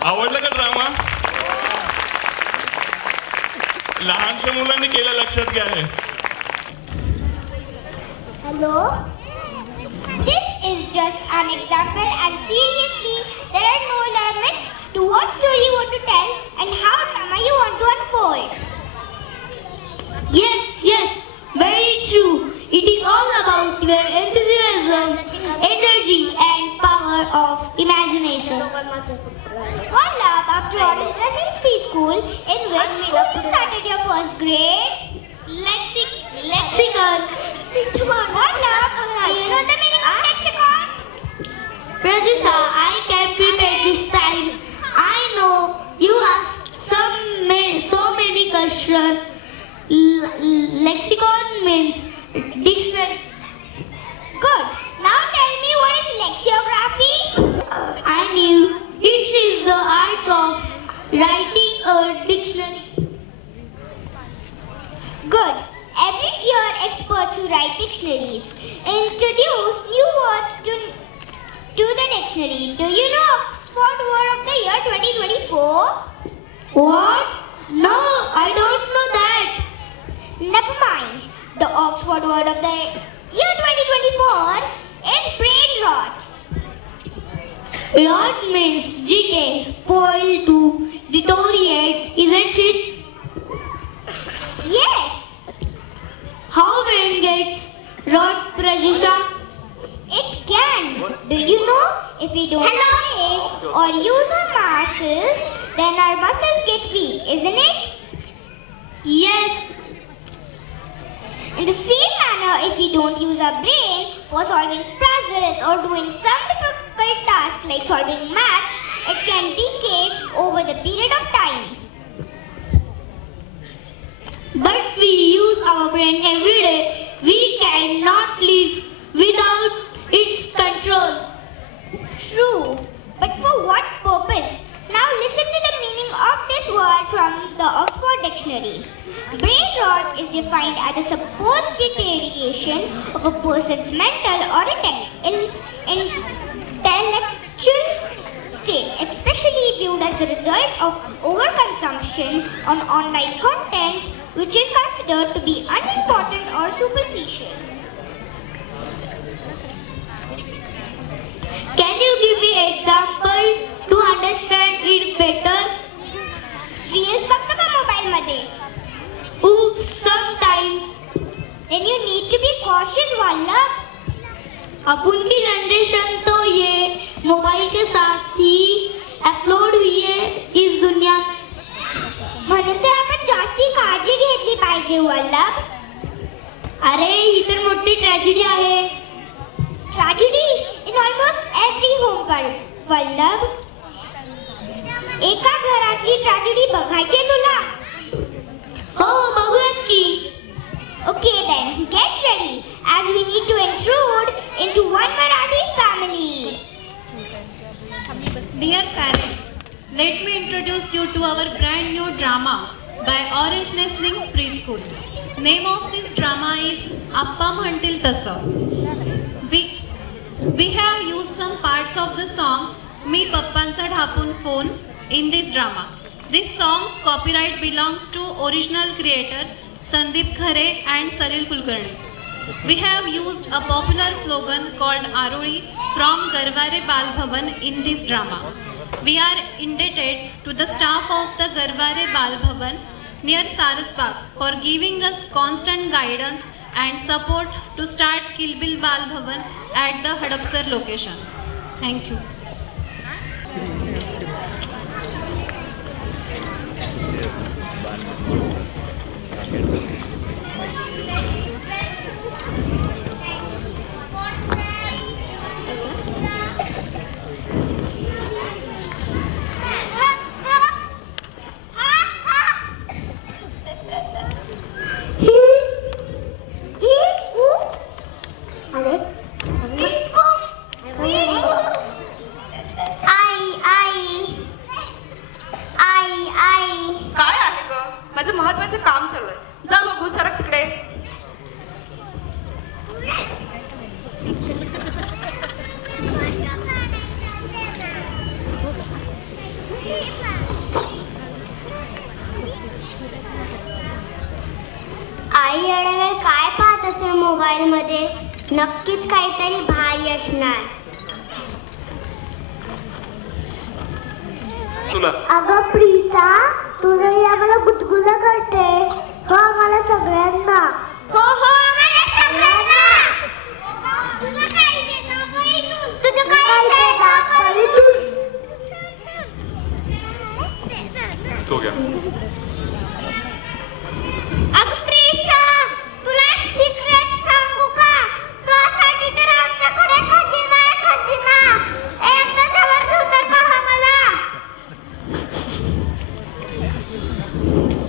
आवडलं का ड्रामा? लहानशा मुलांनी केलं, लक्षात घ्या. Hello? This is just an example, and seriously, there are no limits to what story you want to tell and how drama you want to unfold. Yes, very true. It is all about your enthusiasm, energy, and power of imagination. One love after all is just in preschool, in which school you started your first grade. Lexicon. One love, you know the meaning of lexicon? Pratisha, I can prepare this time. I know you asked so many questions. Lexicon means dictionary. Good. Now tell me, what is lexicography? I knew it is the art of writing a dictionary. Good. Every year, experts who write dictionaries introduce new words to the dictionary. Do you know Oxford Word of the Year 2024? What? No, I don't know that. Never mind. The Oxford Word of the Year 2024 is brain rot. Rot means decay, spoil, to deteriorate, isn't it? Yes. How brain gets rot, Pratisha? It can. Do you know, if we don't play or use our muscles, then our muscles get weak, isn't it? Yes. In the same manner, if we don't use our brain for solving puzzles or doing some difficult task like solving maths, it can decay over the period of time. brain every day. We cannot live without its control. True, but for what purpose? Now listen to the meaning of this word from the Oxford Dictionary. Brain rot is defined as the supposed deterioration of a person's mental or intellectual state, especially viewed as the result of overconsumption on online content, which is considered to be unimportant or superficial. Can you give me example to understand it better? Reels बघतो का mobile मध्ये? Oops, sometimes. Then you need to be cautious, Vallabh. अपन की generation तो ये mobile के साथ ही upload हुई है इस दुनिया में. म्हणून तर आपण जास्ती काळजी घेतली पाहिजे, वल्लभ. अरे ही तर मोठी ट्रॅजेडी आहे. Tragedy in almost every home, Vallabh. एका घरातली ट्रॅजेडी बघायची तुला? हो बघूयात की. Okay then, get ready as we need to intrude into one Marathi family. Dear parents, let me introduce you to our brand new drama by Orange Nestlings Preschool. Name of this drama is Appa Mhantil Tasa. We have used some parts of the song Mi Pappansa Dhapun Phone in this drama. This song's copyright belongs to original creators Sandeep Khare and Salil Kulkarni. We have used a popular slogan called Aruli from Garware Bal Bhavan in this drama. We are indebted to the staff of the Garware Bal Bhavan near Sarasbagh for giving us constant guidance and support to start Kilbil Bal Bhavan at the Hadapsar location. Thank you. माझं महत्त्वाचं काम चालू आहे. जा बघू, सरक तिकडे. आई एवढा वेळ काय पाहत असेल मोबाईल मध्ये? नक्कीच काहीतरी भारी असणार. अगं प्रिसा, तुझं ही आम्हाला गुदगुला करते. हो आम्हाला सगळ्यांना. हो हो आम्हाला सगळ्यांना. तुझं काय देता बाई तू? तुझं काय देता बाई तू? तो क्या? अगं प्रिसा, तुला एक सिक्रेट सांगू का? तुझ्यासाठी तर आमच्याकडे खजिना आहे, खजिना. एकदा जवळ घेऊ तर पहा मला.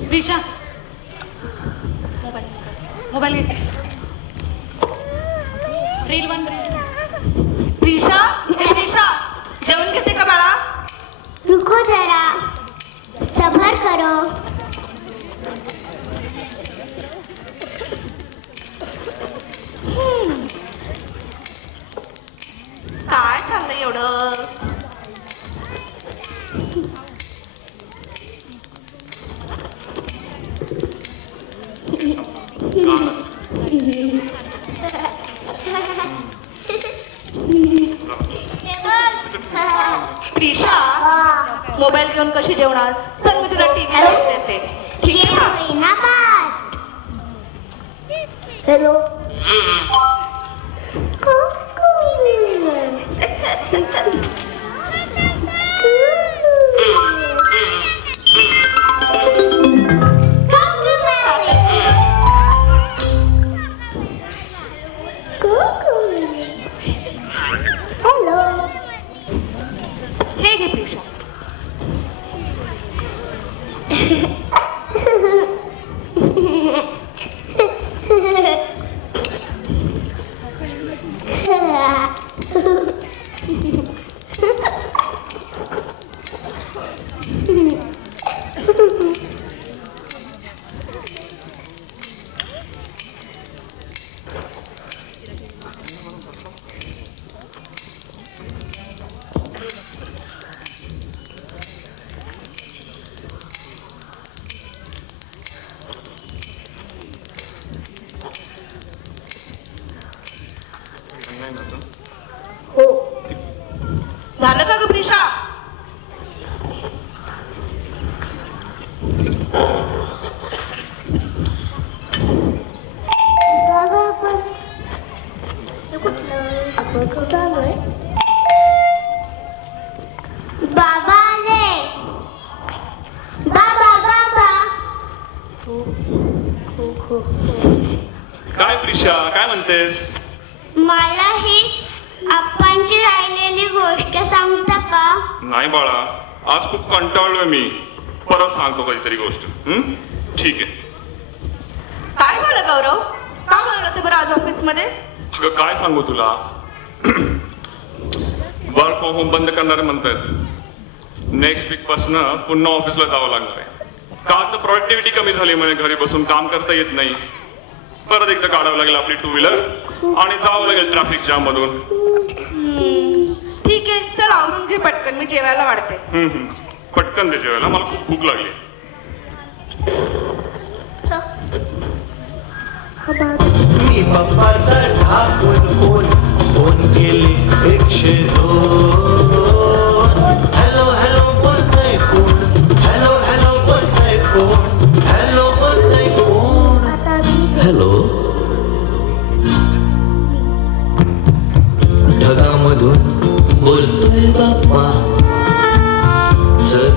प्रिशा, मोबाईल घे. Reel one. प्रिशा, प्रिशा, जेवण घेते का बाळा? रुको जरा, सबर करो. काय चाललंय एवढं? प्रिशा, मोबाईल घेऊन कशी जेवणार? चल मी तुला टीव्ही लावून देते. ठीक आहे ना? हॅलो. हे घे प्रिशा. बाबा आले. बाबा बाबा. काय प्रिशा, काय म्हणतेस? मला ही आप्पांची राहिलेली गोष्ट सांगता का? नाही बाळा, आज खूप कंटाळलोय मी. परत सांगतो कधीतरी गोष्ट. ठीक आहे. काय झालं गौरव? का बोलवलं ते बरं आज ऑफिसमध्ये? अगं काय सांगू तुला, वर्क फ्रॉम होम बंद करणारे म्हणतात. नेक्स्ट वीक पासून पुन्हा ऑफिसला जावं लागणार आहे. का तर प्रोडक्टिव्हिटी कमी झाली म्हणे, घरी बसून काम करता येत नाही. परत एकदा काढावं लागेल आपली टू व्हीलर आणि जावं लागेल ट्रॅफिक जाम मधून. ठीक आहे, चल आवरून घे पटकन, मी जेवायला वाढते. पटकन दे जेवायला, मला खूप भूक लागली. मी पप्पाचा ढापून फोन केले 102. हॅलो हॅलो बोलतोय कोण? हॅलो हॅलो बोलतोय कोण? हॅलो बोलतोय कोण? हॅलो. ढगामधून बोलतोय बाप्पा. चल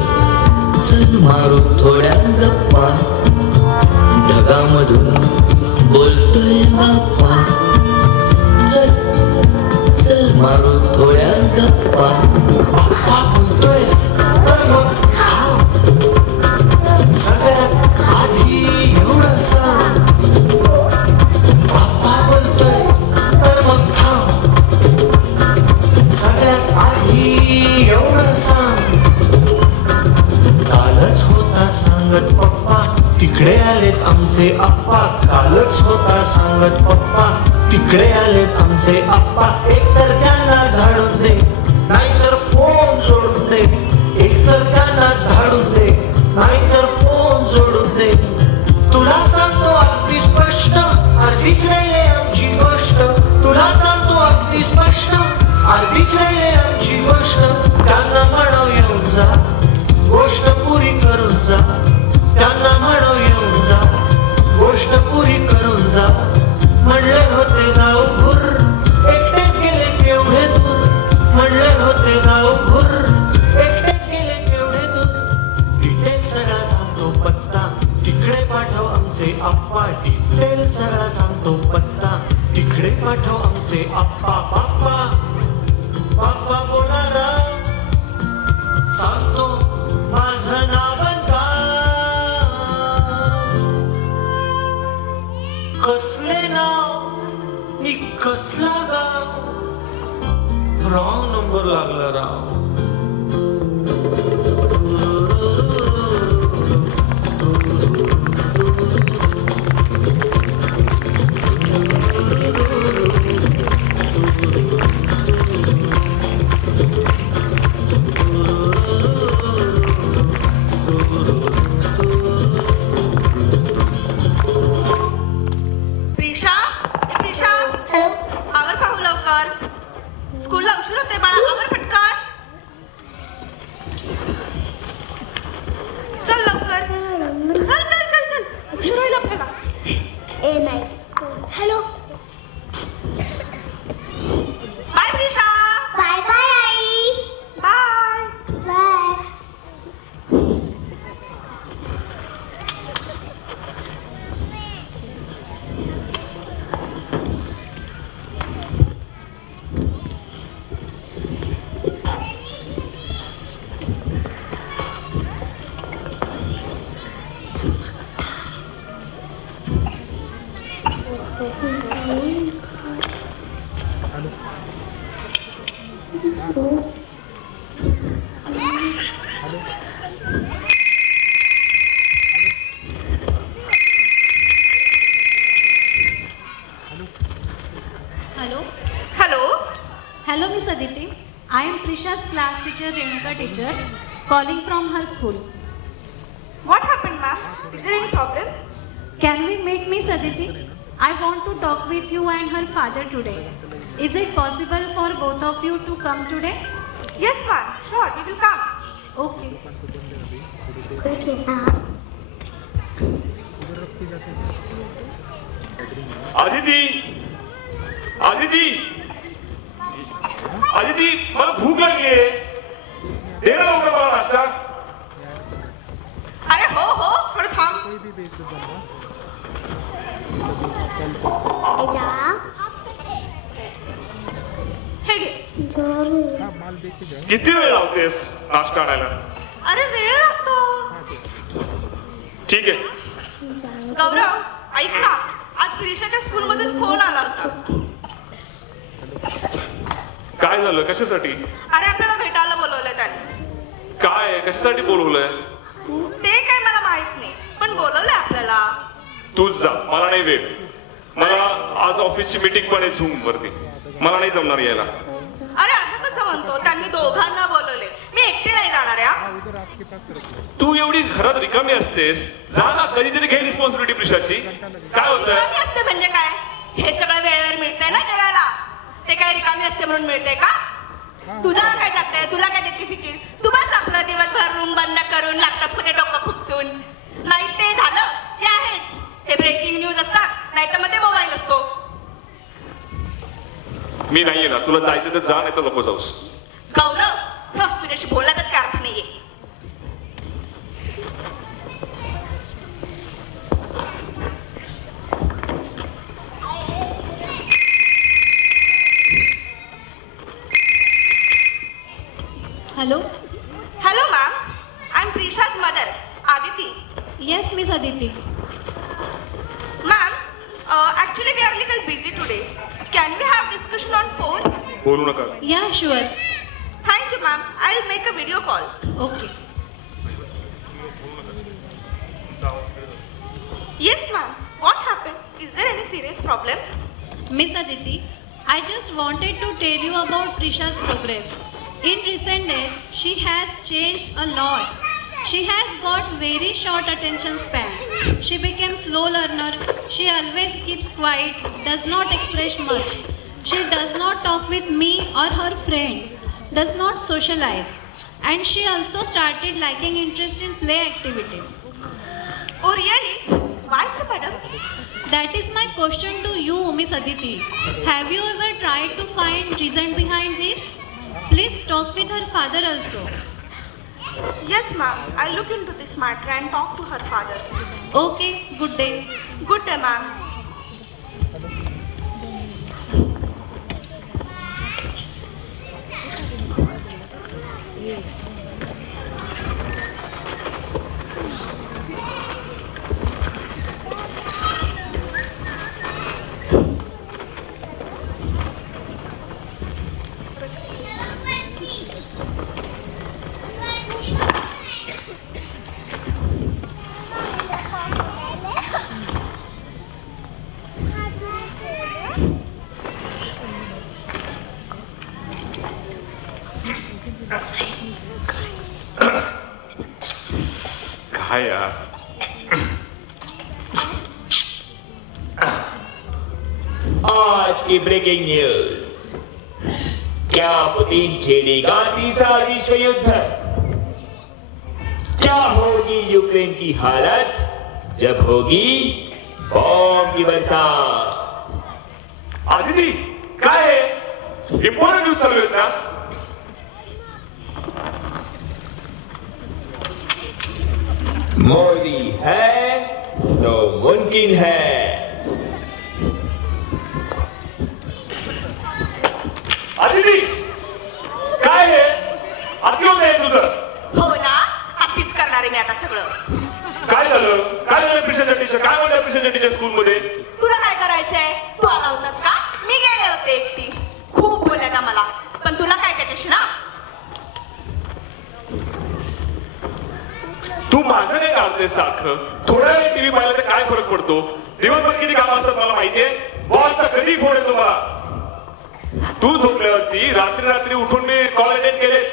चल मारू थोड्या गप्पा. ढगामधून बोलतोय बाप्पा. चल चल मारू थोड्या गप्पा. बाप्पा बोलतोयस तर मग सगळ्यात आधी एवढं सांग. बाप्पा बोलतोयस तर मग सगळ्यात आधी एवढं सांग. कालच होता सांगत पप्पा, तिकडे आलेत आमचे आप्पा. कालच होता सांगत पप्पा, तिकडे आलेत आमचे आप्पा. एकतर त्यांना धाडून दे, नाहीतर फोन जोडून दे. एकतर त्यांना धाडून दे, नाहीतर फोन जोडून दे. तुला सांगतो अगदी स्पष्ट, अर्धीच राहिले आमची गोष्ट. तुला सांगतो अगदी स्पष्ट, अर्धीच राहिले आमची गोष्ट. त्यांना म्हणाव येऊन जा, गोष्ट पुरी करून जा. त्यांना म्हणाव येऊन जा, गोष्ट पुरी करून जा. म्हणले होते जाऊ भुर, एकटेच गेले केवढे दूर. म्हणले होते जाऊ भुर, एकटेच गेले केवढे दूर. डिटेल सगळा सांगतो पत्ता, तिकडे पाठव आमचे आप्पा. डिटेल सगळा सांगतो पत्ता, तिकडे पाठव आमचे आप्पा. पाप्पा पाप्पा बोला राव, सांगतो माझं नाव का. कसले नाव नि कसला गाव. रॉंग नंबर लागला राव. स्कूलला उशीर होते बाळा, आवर पटकन. चल लवकर, चल चल चल चल, उशीर होईल आपल्याला. ए नाही. Hello. Bye Prisha. Bye bye आई. Bye bye. Hello, Miss Aditi. I am Prisha's class teacher, Renuka teacher, calling from her school. What happened, ma'am? Is there any problem? Can we meet Miss Aditi? I want to talk with you and her father today. Is it possible for both of you to come today? Yes, ma'am. Sure, we will come. Okay. Aditi, Aditi, Aditi, मला भूक लागलीये, दे ना लवकर मला नाश्ता. अरे हो हो, थोडं थांब. हे घे. किती वेळ लावतेस नाश्ता आणायला? अरे वेळ लागतो. ठीक आहे. गौरव, ऐक ना, आज प्रिशाच्या स्कूल मधून फोन आला होता. काय झालं? कशासाठी? अरे आपल्याला भेटायला बोलवलंय त्यांनी. काय? कशासाठी बोलवलंय? ते काय मला माहित नाही, पण बोलवलंय आपल्याला. तूच जा, मला नाही वेळ. मला आज ऑफिसची मीटिंग पण आहे झूम वरती, मला नाही जमणार यायला. अरे असं कसं म्हणतो? त्यांनी दोघांना बोलवले, मी एकटी नाही जाणार या. तू एवढी घरात रिकामी असतेस, जा ना, कधीतरी घे रिस्पॉन्सिबिलिटी प्रिशाची. काय होतंय? रिकामी असते म्हणजे काय? हे सगळं वेळेवर मिळतंय ना जेवायला. ते काय रिकामी असते म्हणून मिळतंय का? तुला काय जातंय? तुला काय त्याची फिकीर? तू बस आपलं दिवसभर रूम बंद करून लॅपटॉप मध्ये डोकं खुपसून. नाही ते झालं की आहेच हे ब्रेकिंग न्यूज असतात, नाही तर मध्ये मोबाईल असतो. मी नाहीये ना, तुला जायचं तर जा, नाही तर नको जाऊस. गौरव, तुझ्याशी बोलण्यातच काय अर्थ नाहीये. Hello. Hello ma'am, I am Prisha's mother, Aditi. Yes miss Aditi. Ma'am, actually we are little busy today. Can we have discussion on phone? बोलू नका. या sure. Thank you ma'am. I'll make a video call. Okay. Yes ma'am. What happened? Is there any serious problem? Miss Aditi, I just wanted to tell you about Prisha's progress. In recent days, she has changed a lot. She has got very short attention span. She became slow learner. She always keeps quiet, does not express much. She does not talk with me or her friends, does not socialize. And she also started liking interest in play activities. Oh really? Why so madam? That is my question to you, Miss Aditi. Have you ever tried to find reason behind this? Please talk with her father also. Yes ma'am. I'll look into this matter and talk to her father. Okay, good day. Good day ma'am. काय यार, आज की breaking news. क्या Putin छेड़ेगा तीसरा विश्व युद्ध? क्या होगी यूक्रेन की हालत जब होगी बॉम्ब की बरसात? आदिती, काय आहे? इम्पॉर्टंट न्यूज चालू आहेत ना? मोदी है तो मुमकिन है. आदिती, काय आहे? अति होत आहे तुझं. हो ना, अगदीच करणार आहे मी आता सगळं. काय झालं? काय झालं प्रिशाच्या टीचर? काय म्हणलं प्रिशाच्या टीचर स्कूल मध्ये? तुला काय करायचंय? तू आला होतास का? मी गेले होते एकटी. खूप बोलल्यात मला, पण तुला काय त्याच्याशी ना? तू माझं काय काढतेस सारखं? थोड्या वेळ टीव्ही पाहिला तर काय फरक पडतो? दिवसभर किती काम असतात मला माहितीये. बॉसचा कधी फोन येतो मला. तू झोपल्यावरती रात्री उठून मी कॉल अटेंड केले.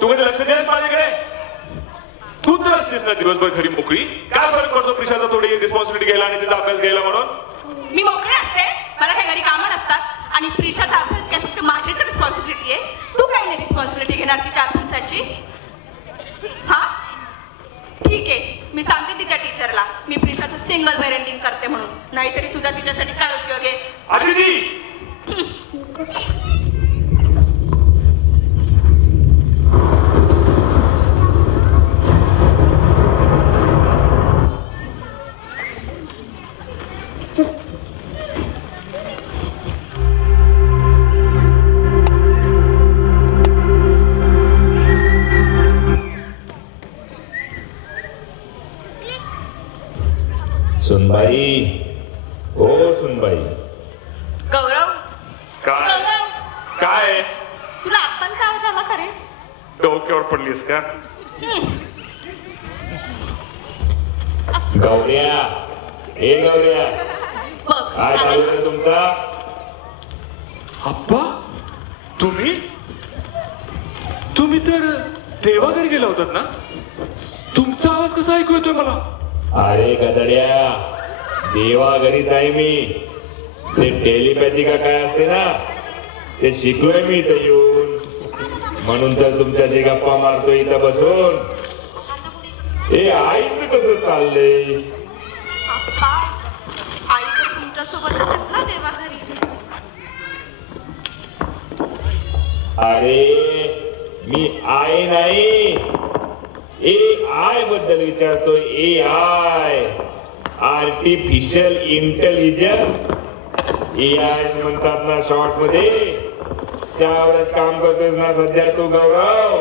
तू मध्ये लक्ष द्यायच माझ्याकडे. तू तर असतेस ना दिवसभर घरी मोकळी. काय फरक पडतो प्रिशाचा थोडी रिस्पॉन्सिबिलिटी घ्यायला आणि तिचा अभ्यास घ्यायला म्हणून? मी मोकळी असते, मला काही घरी कामं नसतात. आणि प्रिशाचा अभ्यास काय फक्त माझीच रिस्पॉन्सिबिलिटी आहे. तू काही नाही रिस्पॉन्सिबिलिटी घेणार तिच्या अभ्यासाची. हा ठीक आहे, मी सांगते तिच्या टीचर विचारला मी प्रिशाचं सिंगल पेरेंटिंग करते म्हणून, नाहीतरी तुझा तिच्यासाठी काय उपयोग आहे? आदिती सुनबाई, ओ सुनबाई. गौरव, काय गौरव, काय तुला आप्पांचा आवाज आला खरे? डोक्यावर पडलीस का? गौऱ्या, ए गौऱ्या, बघ काय चालू आहे तुमचा? आप्पा तुम्ही तर देवाघरी गेला होतात ना? तुमचा आवाज कसा ऐकू येतोय मला? अरे गदड्या, देवा घरीच आहे मी. ते टेलिपॅथी का काय असते ना, ते शिकलोय मी इथं येऊन, म्हणून तर तुमच्याशी गप्पा मारतोय इथं बसून. हे आईचं कसं चाललंय? आप्पा, आई तर तुमच्यासोबत ना देवाघरी. अरे मी आई नाही, AI बद्दल विचारतोय. AI, artificial intelligence. AI म्हणतात ना शॉर्ट मध्ये, त्यावरच काम करतोयस ना सध्या तू गौरव?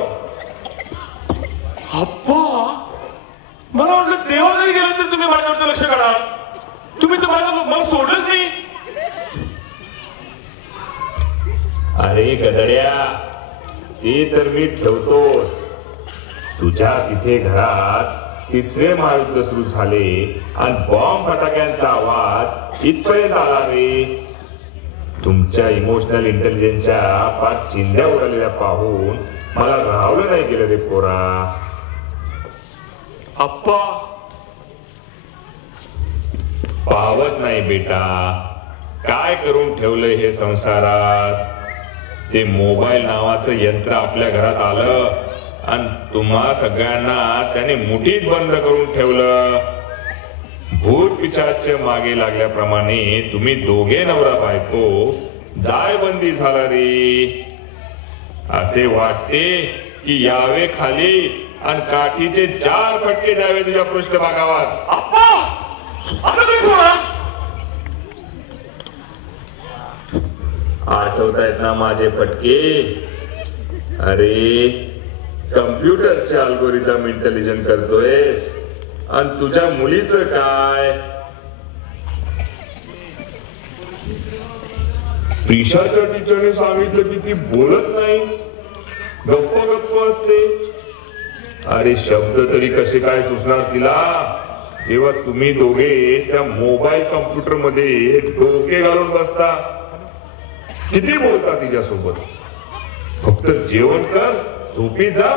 आप्पा मला वाटलं देवाघरी गेल्यानंतर तुम्ही माझ्यावरचं लक्ष काढाल. तुम्ही तर मला सोडलंच नाही. अरे गदड्या, ते तर मी ठेवतोच. तुझ्या तिथे घरात तिसरे महायुद्ध सुरू झाले आणि बॉम्ब फटाक्यांचा आवाज इथपर्यंत आला रे. तुमच्या इमोशनल इंटेलिजन्सच्या पाच चिंध्या उडालेल्या पाहून मला राहवलं नाही गेलं रे पोरा. आप्पा पावत नाही बेटा, काय करून ठेवलंय हे संसारात. ते मोबाईल नावाचं यंत्र आपल्या घरात आलं आणि तुम्हा सगळ्यांना त्याने मुठीत बंद करून ठेवलं. भूत पिशाच मागे लागल्याप्रमाणे तुम्ही दोघे नवरा बायको जायबंदी झाला रे. असे वाटते की यावे खाली आणि काठीचे 4 फटके द्यावे तुझ्या पृष्ठभागावर. आप्पा आता तुम्ही सोडा. आठवतायत ना माझे फटके? अरे कम्प्युटरचे अल्गोरिदम इंटेलिजंट करतोयस आणि तुझ्या मुलीचं काय? प्रिशाच्या टीचरने सांगितलं की ती बोलत नाही, गप्प गप्प असते. अरे शब्द तरी कसे काय सुचणार तिला? तेव्हा तुम्ही दोघे त्या मोबाईल कम्प्युटर मध्ये डोके घालून बसता. किती बोलता तिच्यासोबत? फक्त जेवण कर, झोपी जा.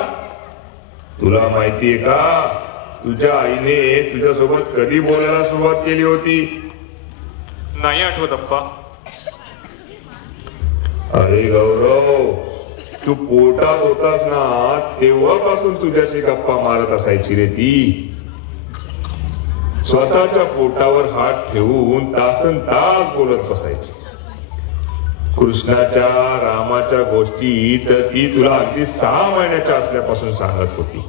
तुला माहितीये का तुझ्या आईने तुझ्यासोबत कधी बोलायला सुरुवात केली होती? नाही आठवत आप्पा. अरे गौरव, तू पोटात होतास ना तेव्हापासून तुझ्याशी गप्पा मारत असायची रे ती. स्वतःच्या पोटावर हात ठेवून तासन तास बोलत बसायची. कृष्णाच्या रामाच्या गोष्टी तर ती तुला अगदी 6 महिन्याच्या असल्यापासून सांगत होती.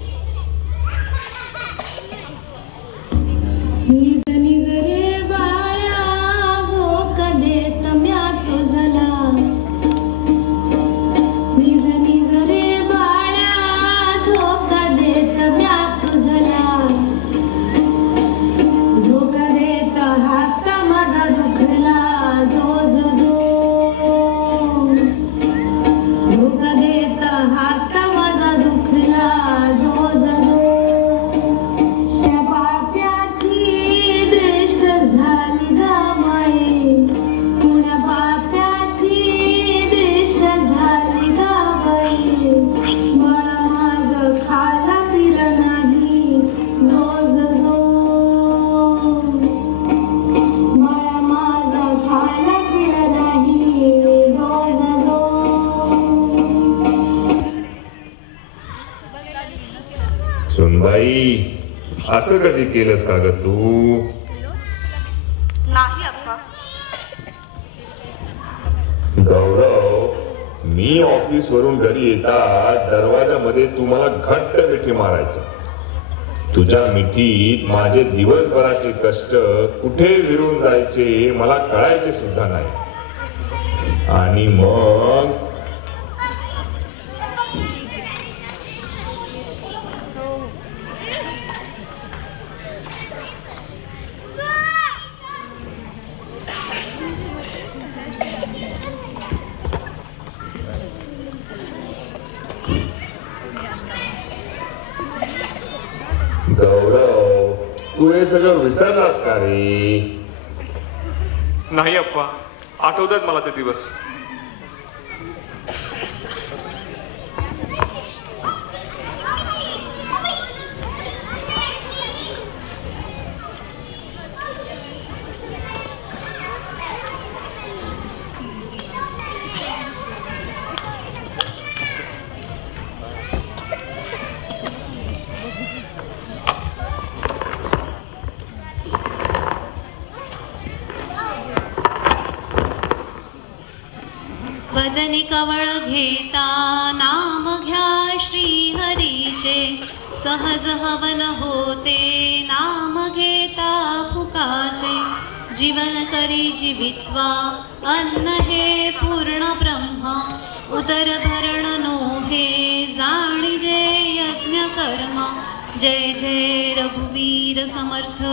असं कधी केलंस का ग तू? नाही अप्पा. गौरव, मी ऑफिस वरून घरी येता दरवाजामध्ये तू मला घट्ट मिठी मारायचा. तुझ्या मिठीत माझे दिवसभराचे कष्ट कुठे विरून जायचे मला कळायचे सुद्धा नाही. आणि मग गौरव, तू हे सगळं विसरलास का रे? नाही अप्पा, आठवतात मला ते दिवस. वदनी कवळ घेता नाम घ्या श्री हरीचे, सहज हवन होते नाम घेता फुकाचे. जीवन करी जीवित्वा अन्न हे पूर्ण ब्रह्म, उदर भरण नोहे जाणीजे यज्ञ कर्म. जय जय रघुवीर समर्थ.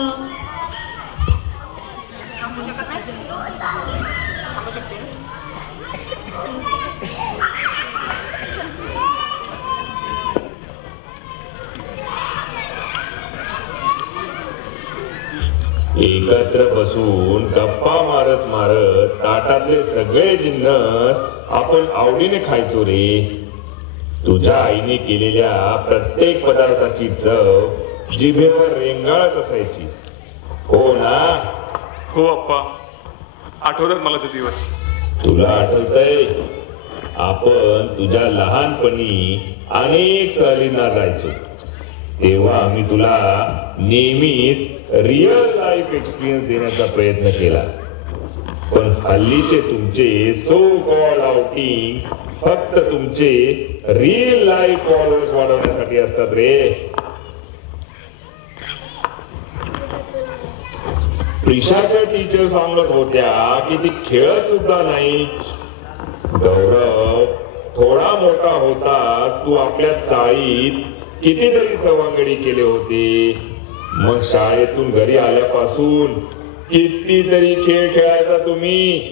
एकत्र बसून गप्पा मारत मारत ताटातले सगळे जिन्नस आपण आवडीने खायचो रे. तुझ्या आईने केलेल्या प्रत्येक पदार्थाची चव जिभेवर रेंगाळत असायची, हो ना? हो अप्पा, आठवतात मला ते दिवस. तुला आठवतंय आपण तुझ्या लहानपणी अनेक सहलींना जायचो, तेव्हा आम्ही तुला नेहमीच रिअल लाईफ एक्सपिरियन्स देण्याचा प्रयत्न केला. पण हल्लीचे तुमचे सो कॉल्ड आउटिंग्स फक्त तुमचे रिअल लाईफ फॉलोअर्स वाढवण्यासाठी असतात रे. प्रिशाच्या टीचर सांगत होत्या की ती खेळत सुद्धा नाही. गौरव, थोडा मोठा होतास तू आपल्या चाळीत कितीतरी सवंगडी केले होते. मग शाळेतून घरी आल्यापासून कितीतरी खेळ खेळायचा तुम्ही.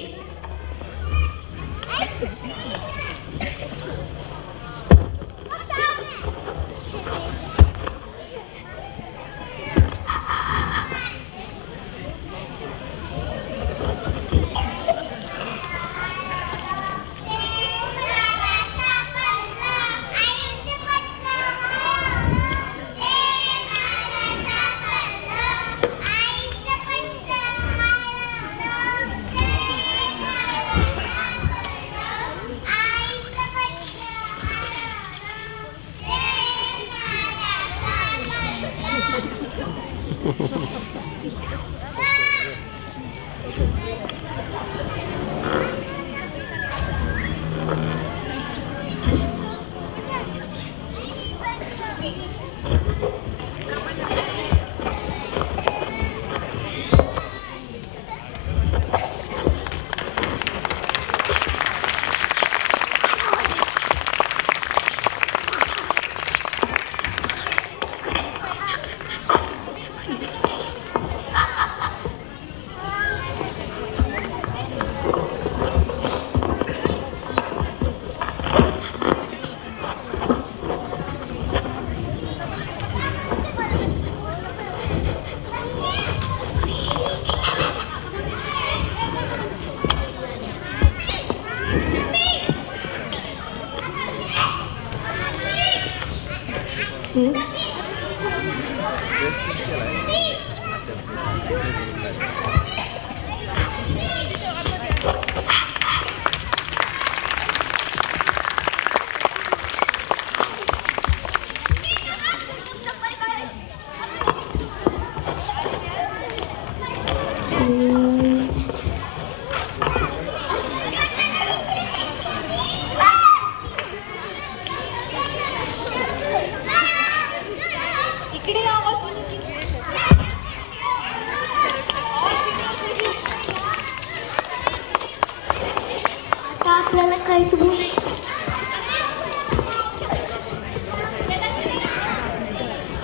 आपल्याला काहीच बोल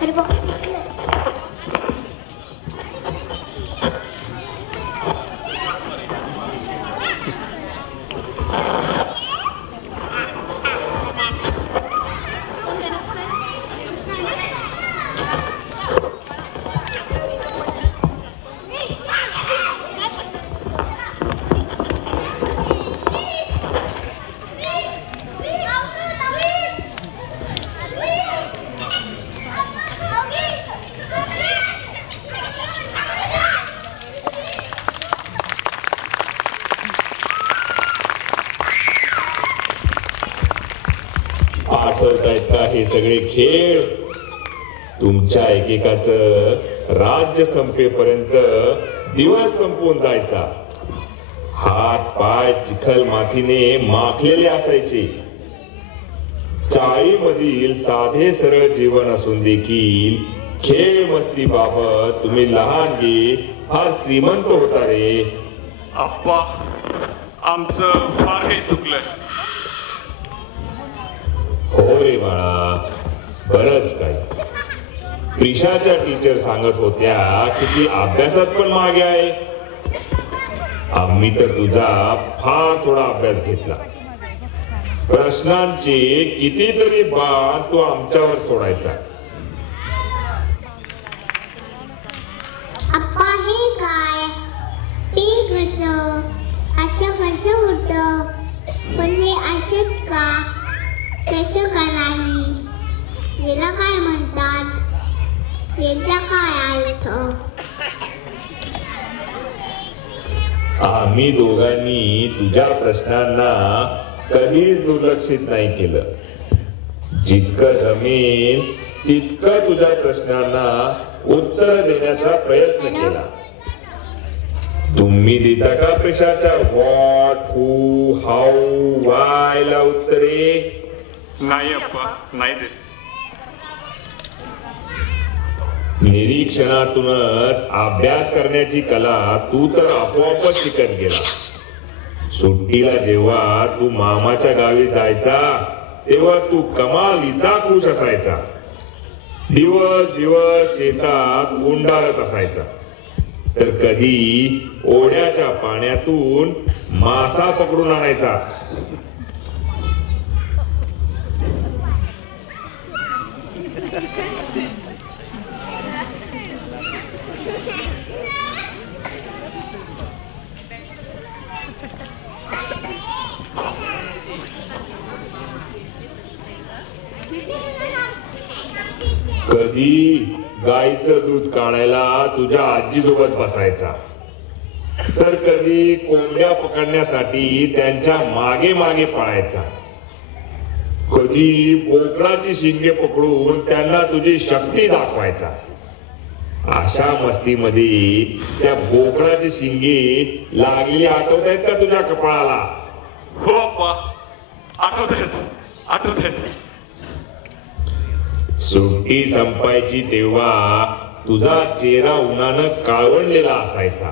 अरे बाबा आठवतायत का हे सगळे खेळ? तुमच्या एकेकाचं राज्य संपेपर्यंत दिवस संपून जायचा. हात पाय चिखल मातीने माखलेले असायचे. चाळीमधील साधे सरळ जीवन असून देखील खेळ मस्ती बाबत तुम्ही लहानगी फार श्रीमंत होता रे. आप्पा, आमचं फार काही चुकलंय. हो रे बाळा, बरंच काही. प्रिशाच्या टीचर सांगत होत्या की ती अभ्यासात पण मागे आहे. आम्ही तर तुझा फार थोडा अभ्यास घेतला. प्रश्नांचे कितीतरी बाण तो आमच्यावर सोडायचा. अप्पा हे काय ते कसं असं कसं होतं पण हे असंच का तसं का नाही याला काय म्हणतात याचा काय अर्थ. आम्ही दोघांनी तुझ्या प्रश्नांना कधीच दुर्लक्षित नाही केलं. जितकं जमेल तितकं तुझ्या प्रश्नांना उत्तर देण्याचा प्रयत्न केला. तुम्ही देता का प्रिशाच्या व्हॉट हू हाऊ वाय ला उत्तरे? नाही अप्पा, नाही देत. निरीक्षणातूनच अभ्यास करण्याची कला तू तर आपोआपच शिकत गेला. सुट्टीला जेव्हा तू मामाच्या गावी जायचा तेव्हा तू कमालीचा खुश असायचा. दिवस दिवस शेतात गुंडाळत असायचा. तर कधी ओढ्याच्या पाण्यातून मासा पकडून आणायचा. कधी गाईचं दूध काढायला तुझ्या आजीसोबत बसायचा. तर कधी कोंबड्या पकडण्यासाठी त्यांच्या मागे मागे पळायचा. कधी बोकडाची शिंगे पकडून त्यांना तुझी शक्ती दाखवायचा. अशा मस्तीमध्ये त्या बोकडाची शिंगे लागलेली आठवतायत का तुझ्या कपाळाला? हो अप्पा, आठवतायत. सुट्टी संपायची तेव्हा तुझा चेहरा उन्हानं काळवणलेला असायचा.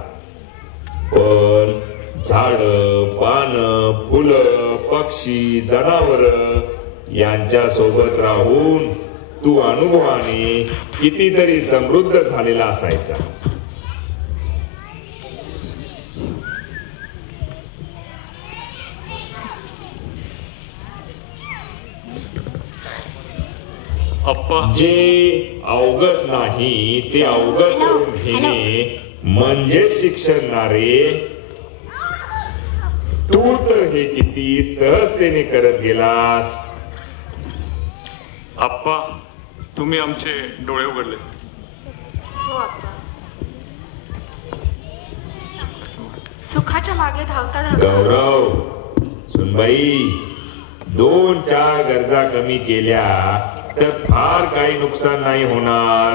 पण झाड, पान, फुलं, पक्षी, जनावर यांच्या सोबत राहून तू अनुभवाने कितीतरी समृद्ध झालेला असायचा. जे अवगत नाही ते अवगत करून घेणे म्हणजे शिक्षण ना रे. तू तर हे किती सहजतेने करत गेलास. आप्पा, तुम्ही आमचे डोळे उघडले. सुखाच्या मागे धावता गौरव, सुनबाई, 2-4 गरजा कमी केल्या तर फार काही नुकसान नाही होणार.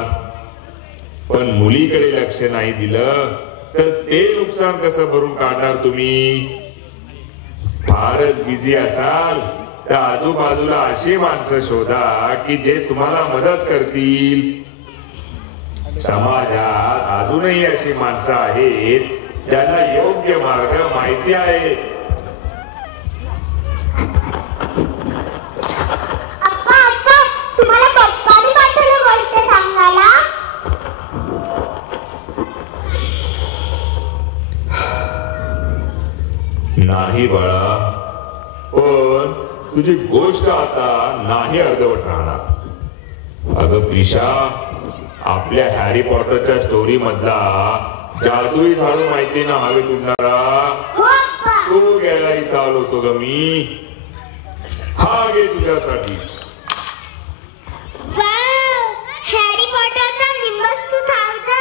पण मुलीकडे लक्ष नाही दिलं तर ते नुकसान कसं भरून काढणार तुम्ही? फारच बिझी असाल तर आजूबाजूला अशी माणसं शोधा की जे तुम्हाला मदत करतील. समाजात अजूनही अशी माणसं आहेत ज्यांना योग्य मार्ग माहिती आहे. नाही बाळा, पण तुझी गोष्ट आता नाही अर्धवट राहणार. अगं प्रिशा, आपल्या हॅरी पॉटरच्या स्टोरी मधला जादुई झाडू माहिती ना हवेत उडणारा तो घ्यायला इथं आलो होतो ग मी. हा घे तुझ्यासाठी. Harry पॉटरचा nimbus 2000.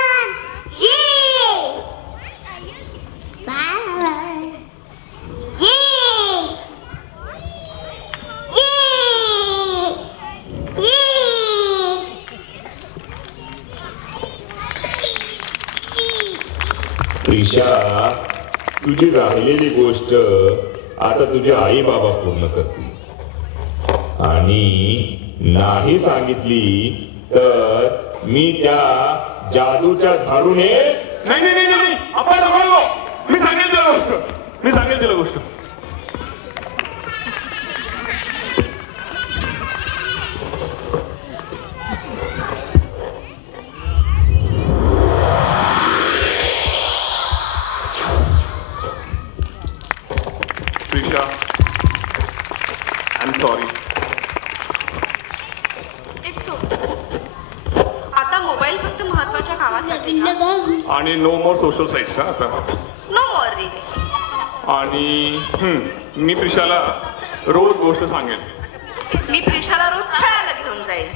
प्रिशा, तुझी राहिलेली गोष्ट आता तुझे आई बाबा पूर्ण करतील. आणि नाही सांगितली तर मी त्या जादूच्या झाडूनेच. नाही नाही नाही नाही, आपण नको. मी सांगेल तिला गोष्ट, मी सांगेल तिला गोष्ट. Prisha, I am sorry. It's okay. आता मोबाईल फक्त महत्वाच्या कामासाठी आणि नो मोर सोशल साईट्स. आता नो मोर रील्स. आणि मी प्रिशाला रोज गोष्ट सांगेन. मी प्रिशाला रोज खेळायला घेऊन जाईल.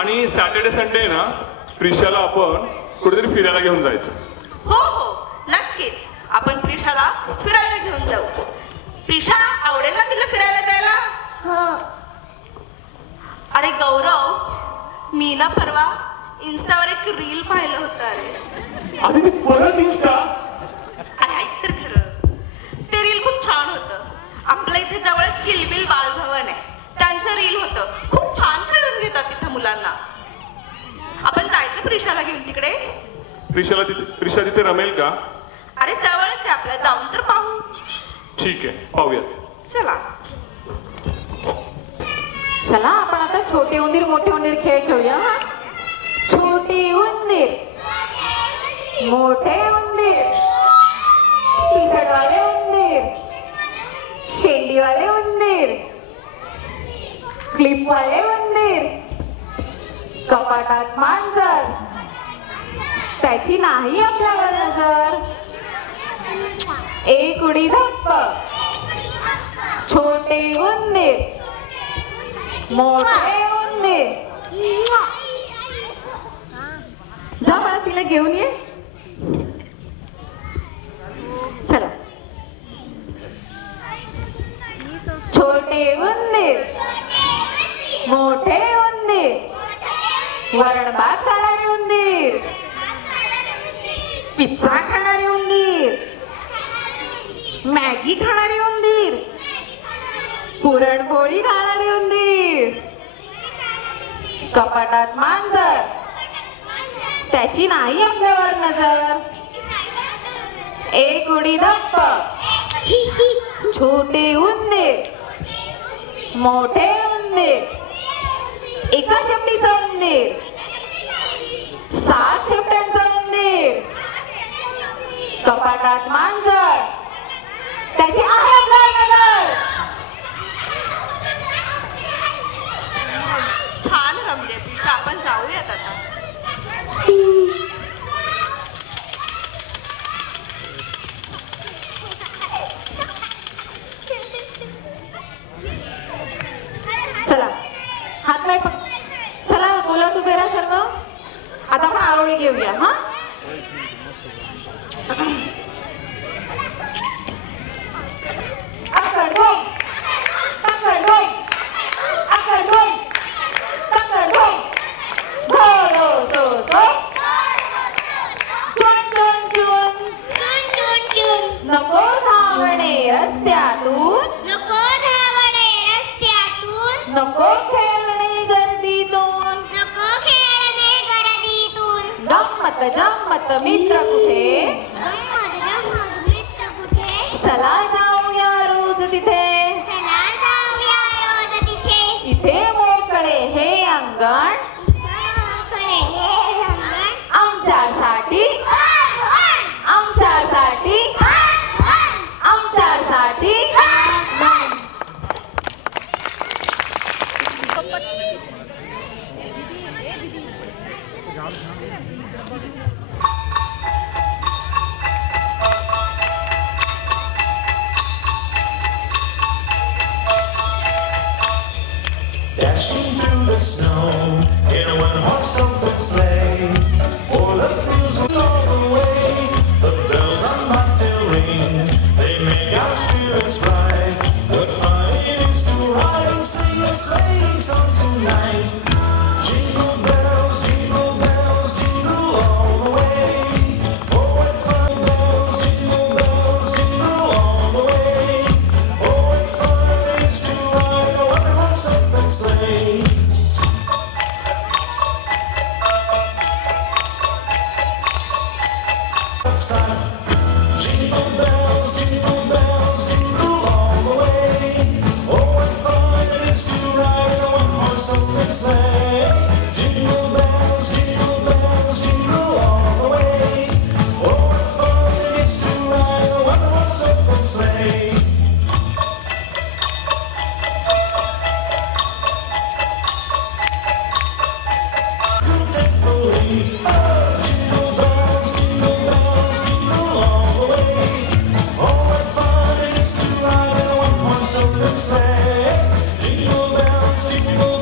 आणि सॅटर्डे संडे ना प्रिशाला आपण कुठेतरी फिरायला घेऊन जायचं. हो हो नक्कीच. आपण प्रिशाला फिरायला घेऊन जाऊ. प्रिशा, आवडेल ना तिला फिरायला जायला? अरे गौरव, मी ना परवा इन्स्टावर एक रील पाहिलं होतं. अरे परत इन्स्टा? अरे ऐक तर खरं, ते रील खूप छान होतं. आपल्या इथे जवळच किलबिल बालभवन आहे, त्यांचं रील होतं. खूप छान खेळून घेतात तिथं मुलांना. आपण जायचं प्रिशाला घेऊन तिकडे? प्रिशा तिथे रमेल का? अरे जवळच आहे आपल्या, जाऊन तर पाहू. ठीक आहे, पाहूयात. चला चला, आपण आता छोटे उंदीर मोठे उंदीर खेळ खेळूया. छोटे उंदीर मोठे उंदीर, पिसटवाले उंदीर, शेंडीवाले उंदीर, क्लिपवाले उंदीर, कपाटात मांजर, त्याची नाही आपल्याला नजर. एक उडी धप्प. छोटे उंदीर मोठे उंदीर. जा मला तिला घेऊन ये. चला. छोटे उंदीर मोठे उंदीर, वरण भात खाणारे उंदीर, पिझ्झा खाणारे उंदीर, मॅगी खाणारे उंदीर, पुरणपोळी खाणारे उंदीर, कपाटात मांजर, त्याची नाही आपल्यावर नजर. एक उडी धप्प. छोटे उंदीर मोठे उंदीर, एका शेपटीचा उंदीर, 7 शेपट्यांचा उंदीर, कपाटात मांजर, त्याची आहे आपल्यावर नजर. छान रमले प्रिशा, आपण जाऊयात आता. चला, हात नाही पण. चला बोला तू बेरा सर्व. आता आपण आरोळी घेऊया. हा, आकडोई आकडोई आकडोई आकडोई. घोरो सो सो, चोन चोन चो गजामत मित्र कुठे चला जाऊया रोज तिथे इथे मोकळे हे अंगण आमच्यासाठी आमच्यासाठी आमच्यासाठी Dashing through the snow in a one-horse open sleigh, o'er the fields we all the way. The bells on bobtail ring, they make our spirits bright. What fun it is to ride and sing a sleighing song tonight! Jingle bells, jingle all the way. Oh, what fun! Bells, jingle all the way. Oh, what fun it is to ride in a one-horse open sleigh. Jingle bells, jingle all the way. Oh, what fun it is to ride in a one-horse open sleigh. Jingle bells, jingle all the way. Oh, what fun it is to ride in a one-horse open sleigh. Take the lead. Jingle bells, jingle all the way. Oh, what fun it is to ride in a one-horse open sleigh. Jingle bells, jingle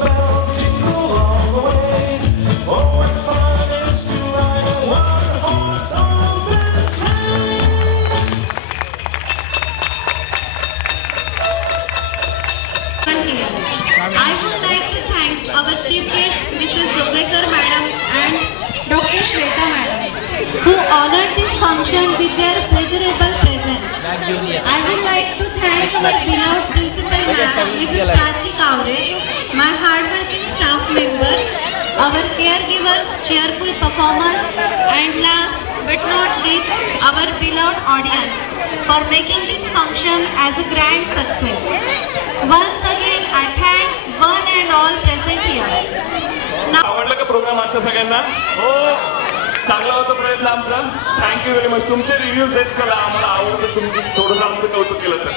all the way. Oh, what fun it is to ride in a one-horse open sleigh. I would like to thank our chief guest, Mrs. Jobrekar Madam and Dr. Shweta Madam, who honored this function with their pleasurable presence. I would like to thank our beloved principal ma'am, Mrs. Prachi Kaure, my hardworking staff members, our caregivers, cheerful performers, and last but not least, our beloved audience for making this function as a grand success. Once again, I thank one and all present here. आवडला का programme आजचा सगळ्यांना? हो, चांगला होता प्रयत्न आमचा. Thank you very much. तुमचे रिव्ह्यूज देत चला, आम्हाला आवडतं. तुम्ही थोडंसं आमचं कौतुक केलं तर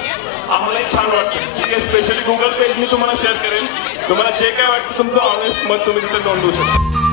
आम्हालाही छान वाटतं. ठीक आहे, स्पेशली गुगल पेज मी तुम्हाला शेअर करेन. तुम्हाला जे काय वाटतं तुमचं ऑनेस्ट मत तुम्ही तिथे नोंदवू शकता.